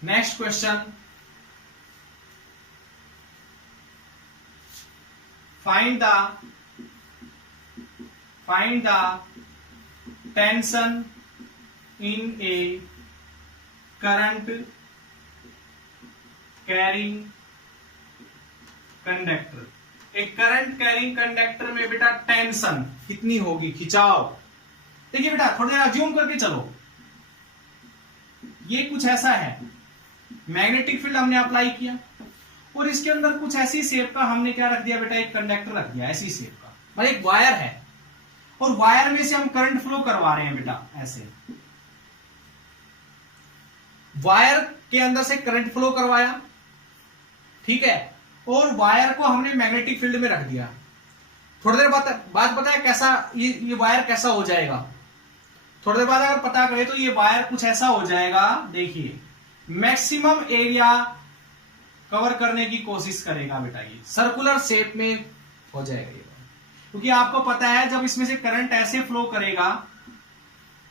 next question, find the tension in A current carrying conductor. एक करंट कैरिंग कंडक्टर में बेटा टेंशन कितनी होगी, खिंचाव। देखिए बेटा थोड़ी देर अज्यूम करके चलो, ये कुछ ऐसा है, मैग्नेटिक फील्ड हमने अप्लाई किया और इसके अंदर कुछ ऐसी शेप का हमने क्या रख दिया बेटा, एक कंडक्टर रख दिया ऐसी शेप का, मतलब एक वायर है और वायर में से हम करंट फ्लो करवा रहे हैं बेटा ऐसे। वायर के अंदर से करंट फ्लो करवाया, ठीक है, और वायर को हमने मैग्नेटिक फील्ड में रख दिया। थोड़ी देर बाद पता है कैसा ये वायर कैसा हो जाएगा, थोड़ी देर बाद अगर पता करें तो ये वायर कुछ ऐसा हो जाएगा। देखिए मैक्सिमम एरिया कवर करने की कोशिश करेगा बेटा, ये सर्कुलर शेप में हो जाएगा ये, क्योंकि आपको पता है जब इसमें से करंट ऐसे फ्लो करेगा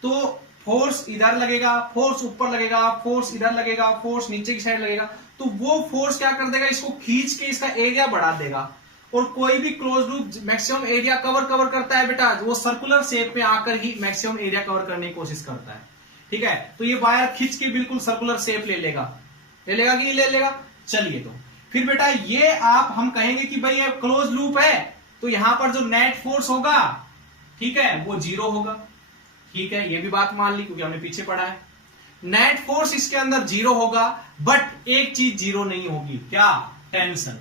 तो फोर्स इधर लगेगा, फोर्स ऊपर लगेगा, फोर्स इधर लगेगा, फोर्स नीचे की साइड लगेगा, तो वो फोर्स क्या कर देगा, इसको खींच के इसका एरिया बढ़ा देगा। और कोई भी close loop maximum area cover करता है बेटा, वो सर्कुलर शेप में आकर ही मैक्सिमम एरिया कवर करने की कोशिश करता है, ठीक है। तो ये वायर खींच के बिल्कुल सर्कुलर शेप ले लेगा कि नहीं ले लेगा। चलिए तो फिर बेटा ये आप हम कहेंगे कि भाई ये क्लोज लूप है, तो यहां पर जो नेट फोर्स होगा, ठीक है, वो 0 होगा, ठीक है, ये भी बात मान ली क्योंकि हमने पीछे पढ़ा है। नेट फोर्स इसके अंदर 0 होगा, बट एक चीज 0 नहीं होगी, क्या, टेंशन।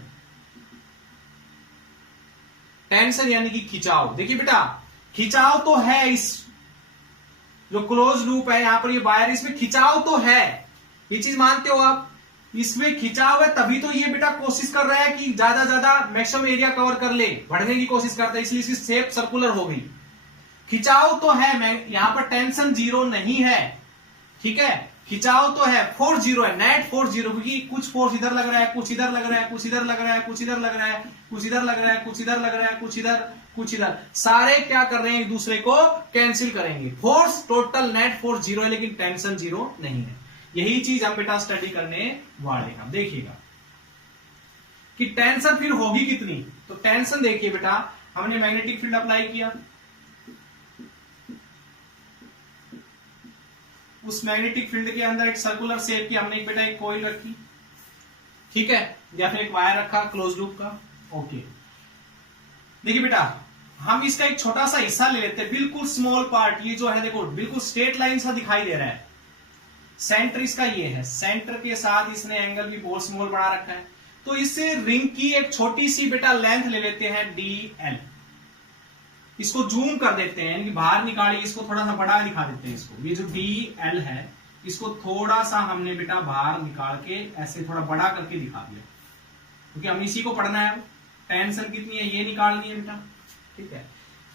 टेंशन यानी कि खिंचाव। देखिए बेटा खिंचाव तो है, इस जो क्लोज लूप है यहां पर ये वायर, इसमें खिंचाव तो है, ये चीज मानते हो आप, इसमें खिंचाव है, तभी तो ये बेटा कोशिश कर रहा है कि ज्यादा मैक्सिमम एरिया कवर कर ले, बढ़ने की कोशिश करता है, इसलिए इसकी शेप सर्कुलर हो गई। खिंचाव तो है, यहां पर टेंशन 0 नहीं है, ठीक है, खिंचाव तो है, फोर्स 0 है, नेट फोर्स 0, क्योंकि कुछ फोर्स इधर लग रहा है, कुछ इधर लग रहा है, कुछ इधर लग रहा है, कुछ इधर लग रहा है, कुछ इधर लग रहा है, कुछ इधर लग रहा है, कुछ इधर, सारे क्या कर रहे हैं, एक दूसरे को कैंसिल करेंगे। फोर्स टोटल नेट फोर्स 0 है, लेकिन टेंशन 0 नहीं है। यही चीज हम बेटा स्टडी करने वाले हैं। देखिएगा कि टेंशन फिर होगी कितनी, तो टेंशन देखिए बेटा, हमने मैग्नेटिक फील्ड अप्लाई किया, उस मैग्नेटिक फील्ड के अंदर एक सर्कुलर शेप की हमने बेटा एक कॉइल रखी, ठीक है, या फिर एक वायर रखा क्लोज लूप का, ओके। देखिए बेटा हम इसका एक छोटा सा हिस्सा ले लेते हैं, बिल्कुल स्मॉल पार्ट, ये जो है देखो बिल्कुल स्ट्रेट लाइन सा दिखाई दे रहा है, सेंटर इसका ये है, सेंटर के साथ इसने एंगल भी बहुत स्मॉल बना रखा है, तो इससे रिंग की एक छोटी सी बेटा लेंथ ले लेते हैं DL, इसको जूम कर देते हैं, यानी कि बाहर निकालिए, इसको थोड़ा सा बड़ा दिखा देते हैं इसको, ये जो DL है इसको थोड़ा सा हमने बेटा बाहर निकाल के ऐसे थोड़ा बड़ा करके दिखा दिया, क्योंकि हम इसी को पढ़ना है, टेंशन कितनी है ये निकालनी है बेटा, ठीक है।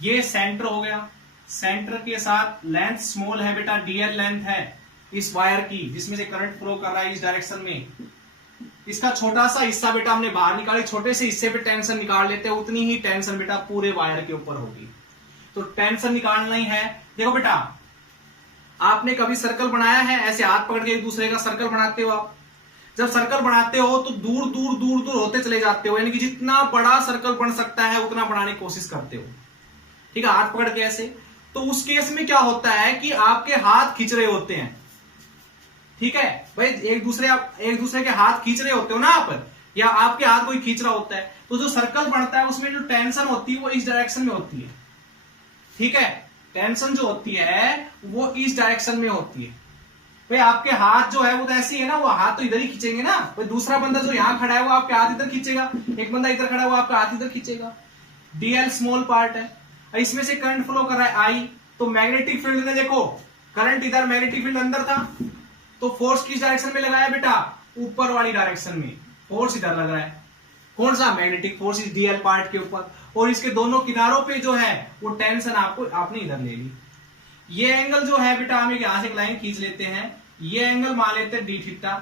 ये सेंटर हो गया, सेंटर के साथ लेंथ स्मॉल है बेटा, DL लेंथ है इस वायर की, जिसमें से करंट फ्लो कर रहा है इस डायरेक्शन में, इसका छोटा सा हिस्सा बेटा हमने बाहर निकाले, छोटे से हिस्से पे टेंशन निकाल लेते हैं, उतनी ही टेंशन बेटा पूरे वायर के ऊपर होगी, तो टेंशन निकालना ही है। देखो बेटा आपने कभी सर्कल बनाया है, ऐसे हाथ पकड़ के एक दूसरे का सर्कल बनाते हो आप, जब सर्कल बनाते हो तो दूर दूर होते चले जाते हो, यानी कि जितना बड़ा सर्कल बन सकता है उतना बनाने की कोशिश करते हो, ठीक है, हाथ पकड़ के ऐसे। तो उस केस में क्या होता है कि आपके हाथ खींच रहे होते हैं, ठीक है भाई, एक दूसरे के हाथ खींच रहे होते हो ना आप, या आपके हाथ कोई खींच रहा होता है, तो जो सर्कल बनता है उसमें जो टेंशन होती है वो इस डायरेक्शन में होती है, ठीक है, टेंशन जो होती है वो इस डायरेक्शन में होती है। भाई आपके हाथ जो है वो तो ऐसे ही है ना, वो हाथ तो इधर ही खींचेंगे ना, भाई दूसरा बंदा जो यहां खड़ा है वो आपके हाथ इधर खींचेगा, एक बंदा इधर खड़ा है वो आपका हाथ इधर खींचेगा। DL स्मॉल पार्ट है, इसमें से करंट फ्लो कर रहा है I, तो मैग्नेटिक फील्ड ने देखो करंट इधर, मैग्नेटिक फील्ड अंदर था, तो फोर्स किस डायरेक्शन में लगाया बेटा, ऊपर वाली डायरेक्शन में, फोर्स इधर लग रहा है, कौन सा, मैग्नेटिक फोर्स इस DL पार्ट के ऊपर, और इसके दोनों किनारों पे जो है वो टेंशन आपने इधर ले ली। ये एंगल जो है बेटा हम यहां से एक लाइन खींच लेते हैं, ये एंगल मान लेते हैं d थीटा,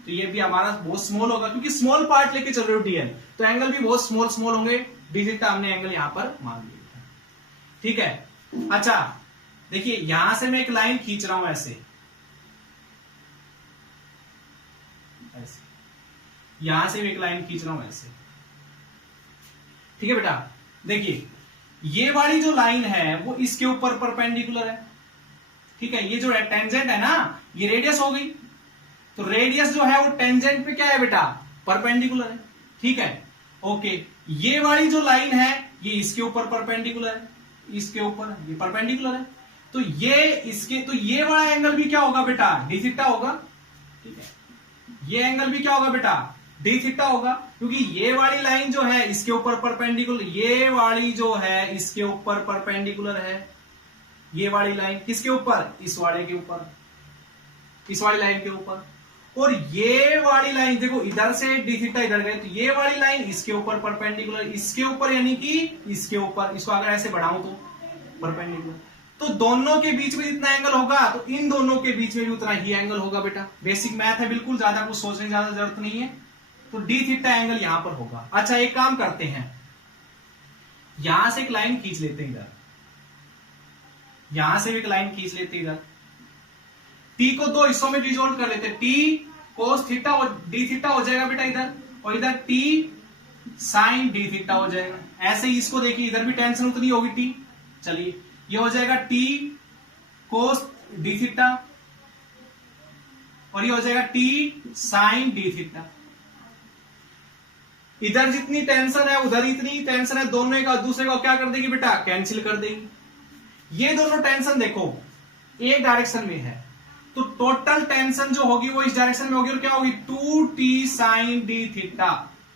तो ये भी हमारा बहुत स्मॉल होगा, क्योंकि स्मॉल पार्ट लेके चल रहे हो DL, तो एंगल भी बहुत स्मॉल होंगे, d थीटा हमने एंगल यहां पर मान लिया, ठीक है। अच्छा देखिए यहां से मैं एक लाइन खींच रहा हूं ऐसे, यहां से भी एक लाइन खींच रहा हूं ऐसे, ठीक है बेटा। देखिए ये वाली जो लाइन है वो इसके ऊपर परपेंडिकुलर है, ठीक है, ये जो टेंजेंट है ना ये रेडियस हो गई, तो रेडियस जो है वो टेंजेंट पे क्या है बेटा, परपेंडिकुलर है। ठीक है, ओके, ये वाली जो लाइन है ये इसके ऊपर परपेंडिकुलर है, इसके ऊपर ये परपेंडिकुलर है, तो ये इसके, तो ये वाला एंगल भी क्या होगा बेटा, डी थीटा होगा। ठीक है, ये एंगल भी क्या होगा बेटा, डी थीटा होगा, क्योंकि ये वाली लाइन जो है इसके ऊपर परपेंडिकुलर, ये वाली जो है इसके ऊपर परपेंडिकुलर है, ये वाली लाइन किसके ऊपर, इस वाले के ऊपर, इस वाली लाइन के ऊपर, और ये वाली लाइन देखो इधर से डी थीटा इधर गए, तो ये वाली लाइन इसके ऊपर परपेंडिकुलर, इसके ऊपर यानी कि इसके ऊपर, इसको अगर ऐसे बढ़ाऊं तो परपेंडिकुलर, तो दोनों के बीच में जितना एंगल होगा तो इन दोनों के बीच में भी उतना ही एंगल होगा बेटा। बेसिक मैथ है, बिल्कुल ज्यादा कुछ सोचने की ज्यादा जरूरत नहीं है। तो डी थीटा एंगल यहां पर होगा। अच्छा एक काम करते हैं, यहां से एक लाइन खींच लेते हैं इधर, यहां से भी एक लाइन खींच लेते हैं इधर, टी को दो हिस्सों में डिसॉल्व कर लेते, टी कोस थीटा और डी थीटा हो जाएगा बेटा इधर, और इधर टी साइन डी थीटा हो जाएगा। ऐसे ही इसको देखिए, इधर भी टेंशन उतनी होगी टी, चलिए ये हो जाएगा टी कोस डी थीटा, और ये हो जाएगा टी साइन डी थीटा। इधर जितनी टेंशन है उधर इतनी टेंशन है, दोनों का दूसरे को क्या कर देगी बेटा, कैंसिल कर देगी। ये दोनों टेंशन देखो एक डायरेक्शन में है, तो टोटल टेंशन जो होगी वो इस डायरेक्शन में होगी, और क्या होगी, 2t साइन डी थीटा।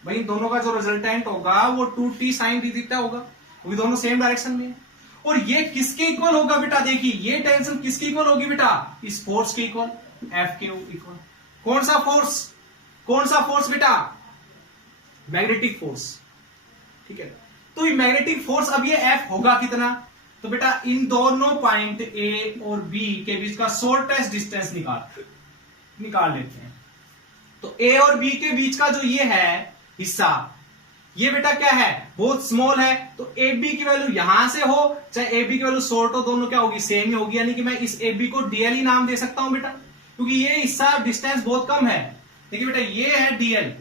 भाई दोनों का जो रिजल्टेंट होगा वो 2t साइन डी थीटा होगा, वो दोनों सेम डायरेक्शन में है। और ये किसके इक्वल होगा बेटा, देखिए ये टेंशन किसके इक्वल होगी बेटा, इस फोर्स के इक्वल, F के इक्वल। कौन सा फोर्स, कौन सा फोर्स बेटा, मैग्नेटिक फोर्स। ठीक है, तो ये मैग्नेटिक फोर्स, अब ये F होगा कितना, तो बेटा इन दोनों पॉइंट ए और बी के बीच का शॉर्टेस्ट डिस्टेंस निकाल लेते हैं। तो ए और बी के बीच का जो ये है हिस्सा, ये बेटा क्या है, बहुत स्मॉल है, तो ए बी की वैल्यू यहां से हो चाहे ए बी की वैल्यू शॉर्ट हो, दोनों क्या होगी, सेम ही होगी, यानी कि मैं इस ए बी को डीएल ही नाम दे सकता हूं बेटा, क्योंकि ये हिस्सा डिस्टेंस बहुत कम है। देखिए बेटा ये है डीएल,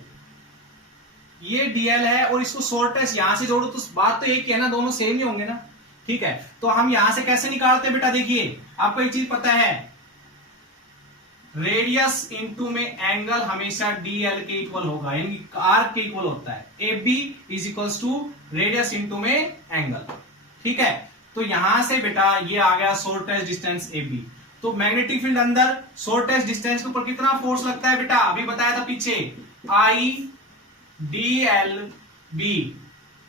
ये डीएल है, और इसको शॉर्टेस्ट यहां से जोड़ो तो बात तो एक ही है ना, दोनों सेम ही होंगे ना। ठीक है, तो हम यहां से कैसे निकालते हैं बेटा, देखिए आपको एक चीज पता है, रेडियस इनटू में एंगल हमेशा डीएल के इक्वल होगा, यानी आर्क के इक्वल होता है। A B is equals to radius into में एंगल। ठीक है, तो यहां से बेटा ये आ गया शॉर्टेस्ट डिस्टेंस ए बी। तो मैग्नेटिक फील्ड अंदर शॉर्टेस्ट डिस्टेंस के ऊपर कितना फोर्स लगता है बेटा, अभी बताया था पीछे, आई डी एल बी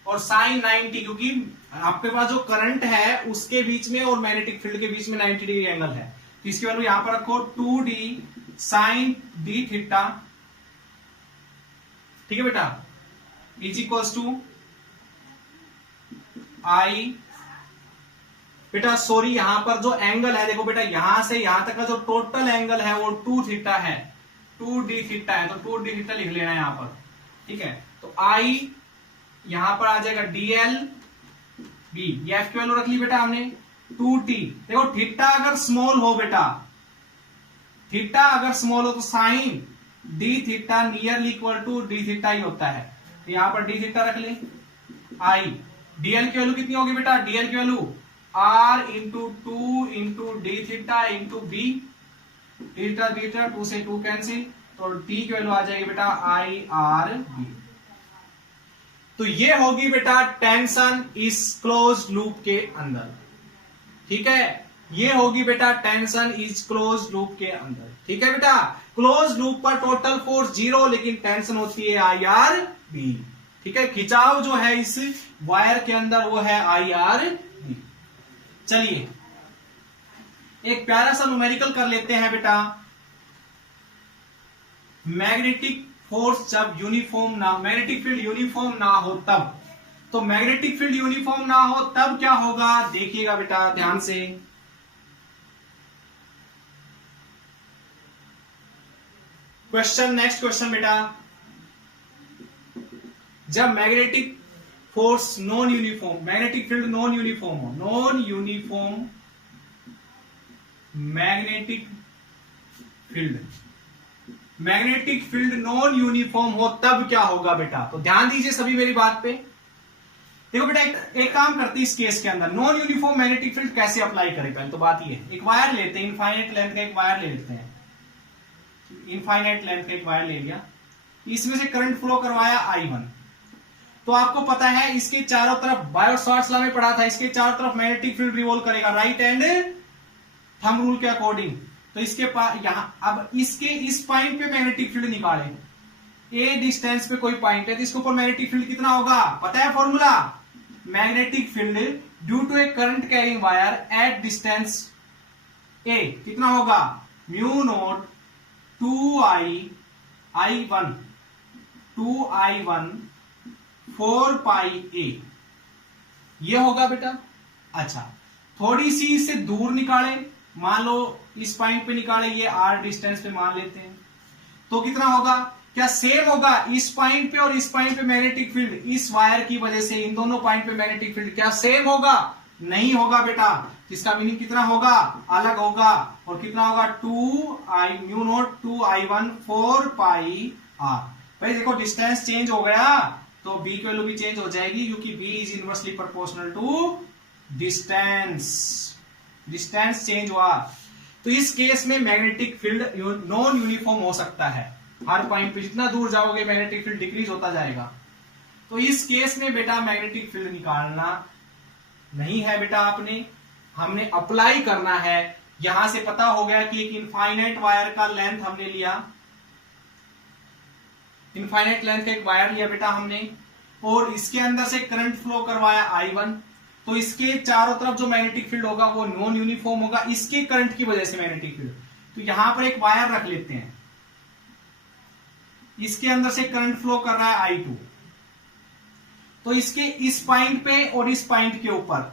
और साइन 90, क्योंकि आपके पास जो करंट है उसके बीच में और मैग्नेटिक फील्ड के बीच में 90 डिग्री एंगल है, तो इसकी वैल्यू यहां पर रखो 2d साइन डी थीटा। ठीक है बेटा, इज इक्वल्स टू आई, बेटा सॉरी यहां पर जो एंगल है देखो बेटा, यहां से यहां तक का जो टोटल एंगल है वो 2 थीटा है, 2d थीटा है, तो 2d थीटा लिख लेना है यहां पर। ठीक है, तो आई यहां पर आ जाएगा dl b, ये f की वैल्यू रख ली बेटा हमने 2t। देखो थीटा अगर स्मॉल हो बेटा, थीटा अगर स्मॉल हो तो sine D theta nearly equal to D theta ही होता है, तो यहां पर डी थीटा रख ले। आई dl की वैल्यू कितनी होगी बेटा, dl की value r into 2 into D theta into B, theta theta 2 से 2 कैंसिल, तो t की वैल्यू आ जाएगी बेटा आई आर बी। तो ये होगी बेटा टेंशन इस क्लोज लूप के अंदर। ठीक है, ये होगी बेटा टेंशन इस क्लोज लूप के अंदर। ठीक है बेटा, क्लोज लूप पर टोटल फोर्स 0, लेकिन टेंशन होती है आई आर बी। ठीक है, खिंचाव जो है इस वायर के अंदर वो है आई आर बी। चलिए एक प्यारा सा न्यूमेरिकल कर लेते हैं बेटा, मैग्नेटिक फोर्स जब यूनिफॉर्म ना, मैग्नेटिक फील्ड यूनिफॉर्म ना हो तब, तो मैग्नेटिक फील्ड यूनिफॉर्म ना हो तब क्या होगा, देखिएगा बेटा ध्यान से। क्वेश्चन, नेक्स्ट क्वेश्चन बेटा, जब magnetic force non uniform, magnetic field non uniform हो, non uniform magnetic field, magnetic field non uniform हो तब क्या होगा बेटा, तो ध्यान दीजिए सभी मेरी बात पे। देखो बेटा एक काम करते हैं इस केस के अंदर, नॉन यूनिफॉर्म मैग्नेटिक फील्ड कैसे अप्लाई करें। पहले तो बात ये है, एक वायर लेते हैं, इनफाइनाइट लेंथ का एक वायर ले लेते हैं, इनफाइनाइट लेंथ का एक वायर ले लिया, इसमें से करंट फ्लो करवाया I1। तो आपको पता है इसके चारों तरफ, बायो-सावर्ट्स लॉ में पढ़ा था, इसके चारों तरफ मैग्नेटिक फील्ड रिवॉल्व करेगा राइट एंड थंब रूल के अकॉर्डिंग। तो इसके पास यहां अब इसके इस पॉइंट पे मैग्नेटिक फील्ड निकालें, ए डिस्टेंस पे कोई पॉइंट है तो इसके ऊपर मैग्नेटिक फील्ड कितना होगा, पता है formula, magnetic field due to a current carrying wire at distance a कितना होगा, म्यू नॉट 2I1 4 पाई ए, ये होगा बेटा। अच्छा थोड़ी सी इससे दूर निकाले, मान लो इस पॉइंट पे निकाले, ये r डिस्टेंस पे मान लेते हैं, तो कितना होगा, क्या सेम होगा इस पॉइंट पे और इस पॉइंट पे मैग्नेटिक फील्ड, इस वायर की वजह से इन दोनों पॉइंट पे मैग्नेटिक फील्ड क्या सेम होगा, नहीं होगा बेटा। इसका मीनिंग कितना होगा, अलग होगा, और कितना होगा 2I म्यू नॉट 2I1 4 पाई r। भाई देखो डिस्टेंस चेंज हो गया तो b की वैल्यू भी चेंज हो जाएगी, क्योंकि b is inversely proportional to distance, distance change हुआ। तो इस केस में मैग्नेटिक फील्ड नॉन यूनिफॉर्म हो सकता है, हर पॉइंट पे जितना दूर जाओगे मैग्नेटिक फील्ड डिक्रीज होता जाएगा। तो इस केस में बेटा मैग्नेटिक फील्ड निकालना नहीं है बेटा, हमने अप्लाई करना है। यहां से पता हो गया कि एक इनफाइनाइट वायर का लेंथ हमने लिया, इनफाइनाइट लेंथ का एक वायर लिया बेटा हमने, और इसके अंदर से करंट फ्लो करवाया I1। तो इसके चारों तरफ जो मैग्नेटिक फील्ड होगा वो नॉन यूनिफॉर्म होगा, इसके करंट की वजह से मैग्नेटिक फील्ड। तो यहां पर एक वायर रख लेते हैं, इसके अंदर से करंट फ्लो कर रहा है I2। तो इसके इस पॉइंट पे और इस पॉइंट के ऊपर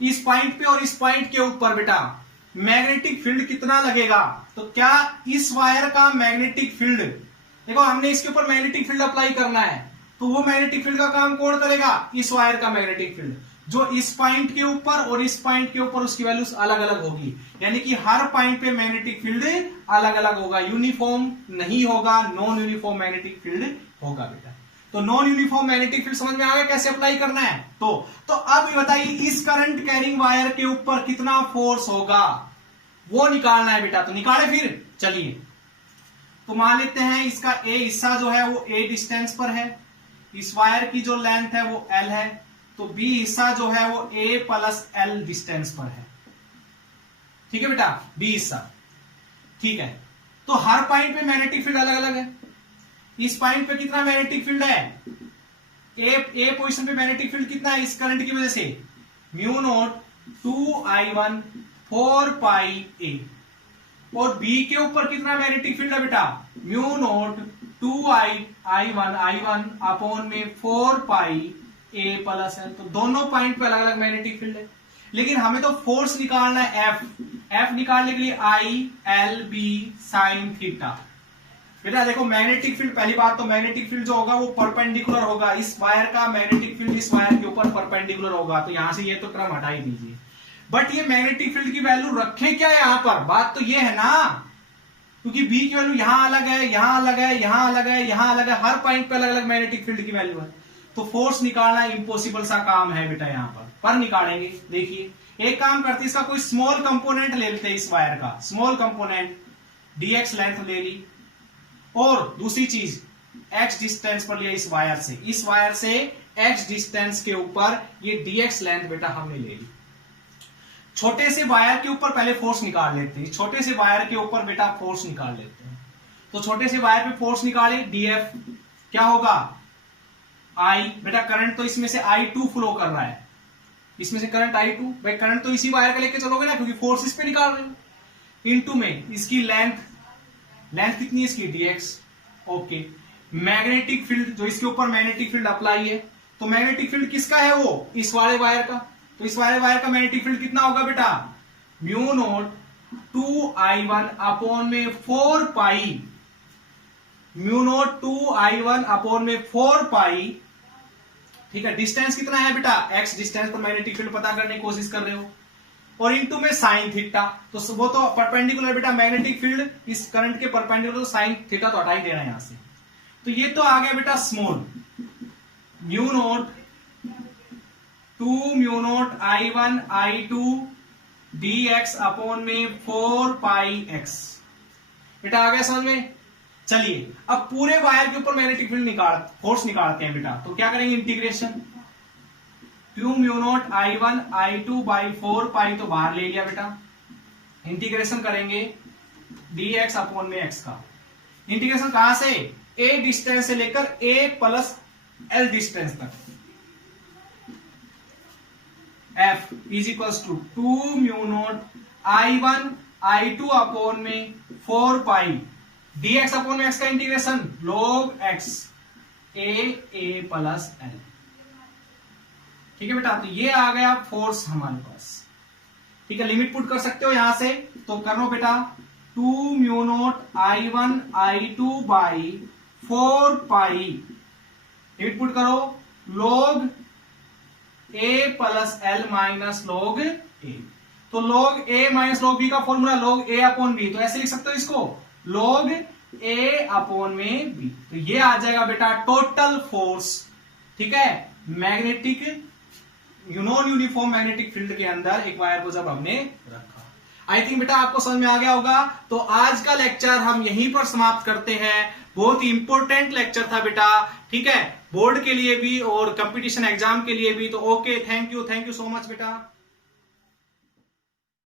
इस पॉइंट पे और इस पॉइंट के ऊपर बेटा मैग्नेटिक फील्ड कितना लगेगा, तो क्या इस वायर का मैग्नेटिक फील्ड, देखो हमने इसके ऊपर मैग्नेटिक फील्ड अप्लाई करना है, तो वो मैग्नेटिक फील्ड का काम कौन करेगा, इस वायर का मैग्नेटिक फील्ड, जो इस पॉइंट के ऊपर और इस पॉइंट के ऊपर उसकी वैल्यूज अलग अलग होगी, यानी कि हर पॉइंट पे मैग्नेटिक फील्ड अलग अलग होगा, यूनिफॉर्म नहीं होगा, नॉन यूनिफॉर्म मैग्नेटिक फील्ड होगा बेटा। तो नॉन यूनिफॉर्म मैग्नेटिक फील्ड समझ में आ गया कैसे अप्लाई करना है। तो अब ये बताइए इस करंट कैरिंग वायर के ऊपर कितना फोर्स होगा, वो निकालना है बेटा। तो निकाले फिर, चलिए तो मान लेते हैं इसका ए हिस्सा जो है वो ए डिस्टेंस पर है, इस वायर की जो लेंथ है वो एल है, तो बी हिस्सा जो है वो ए प्लस एल डिस्टेंस पर है, ठीक है बेटा, बी हिस्सा, ठीक है। तो हर पॉइंट पे मैग्नेटिक फील्ड अलग अलग है, इस पॉइंट पे कितना मैग्नेटिक फील्ड है, ए पोजीशन पे मैग्नेटिक फील्ड कितना है इस करंट की वजह से, म्यू नॉट 2I1 4 पाई ए, और बी के ऊपर कितना मैग्नेटिक फील्ड है बेटा, म्यू नॉट 2I1 अपॉन में 4 पाई ए प्लस है। तो दोनों पॉइंट पे अलग अलग मैग्नेटिक फील्ड है, लेकिन हमें तो फोर्स निकालना है एफ निकालने के लिए I-L-B sin थीटा। बेटा देखो मैग्नेटिक फील्ड, पहली बात तो मैग्नेटिक फील्ड जो होगा वो परपेंडिकुलर होगा, इस वायर का मैग्नेटिक फील्ड इस वायर के ऊपर परपेंडिकुलर होगा, तो यहां से ये तो टर्म हटा ही दीजिए। बट ये मैग्नेटिक फील्ड की वैल्यू रखें क्या यहां पर, बात तो ये है ना, क्योंकि बी की वैल्यू यहां अलग है, यहां अलग है, यहां अलग है, यहां अलग है, हर पॉइंट पे अलग अलग मैग्नेटिक फील्ड की वैल्यू है, तो फोर्स निकालना इम्पॉसिबल सा काम है बेटा। यहां पर निकालेंगे, देखिए एक काम करते इसका कोई स्मॉल कंपोनेंट ले लेते हैं, इस वायर का स्मॉल कंपोनेंट dx लेंथ ले ली, और दूसरी चीज x डिस्टेंस पर लिया, इस वायर से x डिस्टेंस के ऊपर ये dx लेंथ बेटा हमने ले ली। छोटे से वायर के ऊपर पहले फोर्स निकाल लेते हैं, छोटे से वायर के ऊपर बेटा फोर्स निकाल लेते हैं। तो छोटे से वायर पे फोर्स निकाले, df क्या होगा, I बेटा करंट तो इसमें से I2 फ्लो कर रहा है, इसमें से करंट I2, भाई करंट तो इसी वायर का लेके चलोगे ना, क्योंकि फोर्स इस पे निकाल रहे हो, इनटू में इसकी लेंथ कितनी है इसकी dx, ओके। मैग्नेटिक फील्ड जो इसके ऊपर मैग्नेटिक फील्ड अप्लाई है, तो मैग्नेटिक फील्ड किसका है वो, इस वाले वायर का, तो इस वाले वायर का मैग्नेटिक फील्ड कितना होगा बेटा, म्यू नॉट 2I1 अपॉन में 4 पाई, म्यू नॉट 2I1 अपॉन में 4 पाई, ठीक है। डिस्टेंस कितना है बेटा, x डिस्टेंस पर मैग्नेटिक फील्ड पता करने की कोशिश कर रहे हो, और इनटू में साइन थीटा, तो वो तो परपेंडिकुलर बेटा, मैग्नेटिक फील्ड इस करंट के परपेंडिकुलर, तो साइन थीटा तो हटा ही देना है यहां से। तो ये तो आ गया बेटा small, mu naught 2 mu naught I1 I2 dx upon में 4 पाई x। बेटा आ गया समझ में? चलिए अब पूरे वायर के ऊपर मैग्नेटिक फील्ड फोर्स निकालते हैं बेटा। तो क्या करेंगे, integration 2 mu naught I1 I2 by 4 pi तो बाहर ले लिया बेटा, इंटीग्रेशन करेंगे dx अपॉन में x का। इंटीग्रेशन कहां से, a डिस्टेंस से लेकर a प्लस l डिस्टेंस तक। f is equals to 2 mu naught I1 I2 upon में 4 पाई dx अपॉन में x का integration log x a plus l। ठीक है बेटा, तो ये आ गया फोर्स हमारे पास। ठीक है, लिमिट पुट कर सकते हो यहां से, तो कर लो बेटा 2 mu naught I1 I2 by 4 pi, limit put करो log a plus l minus log a। तो log a minus log b का formula log a upon b, तो ऐसे लिख सकते हो इसको log a अपॉन में b। तो ये आ जाएगा बेटा टोटल फोर्स। ठीक है, magnetic non uniform magnetic field के अंदर एक वायर को जब हमने रखा। आई थिंक बेटा आपको समझ में आ गया होगा। तो आज का लेक्चर हम यहीं पर समाप्त करते हैं। बहुत ही इंपॉर्टेंट लेक्चर था बेटा, ठीक है, बोर्ड के लिए भी और कंपटीशन एग्जाम के लिए भी। तो okay, thank you so much बेटा।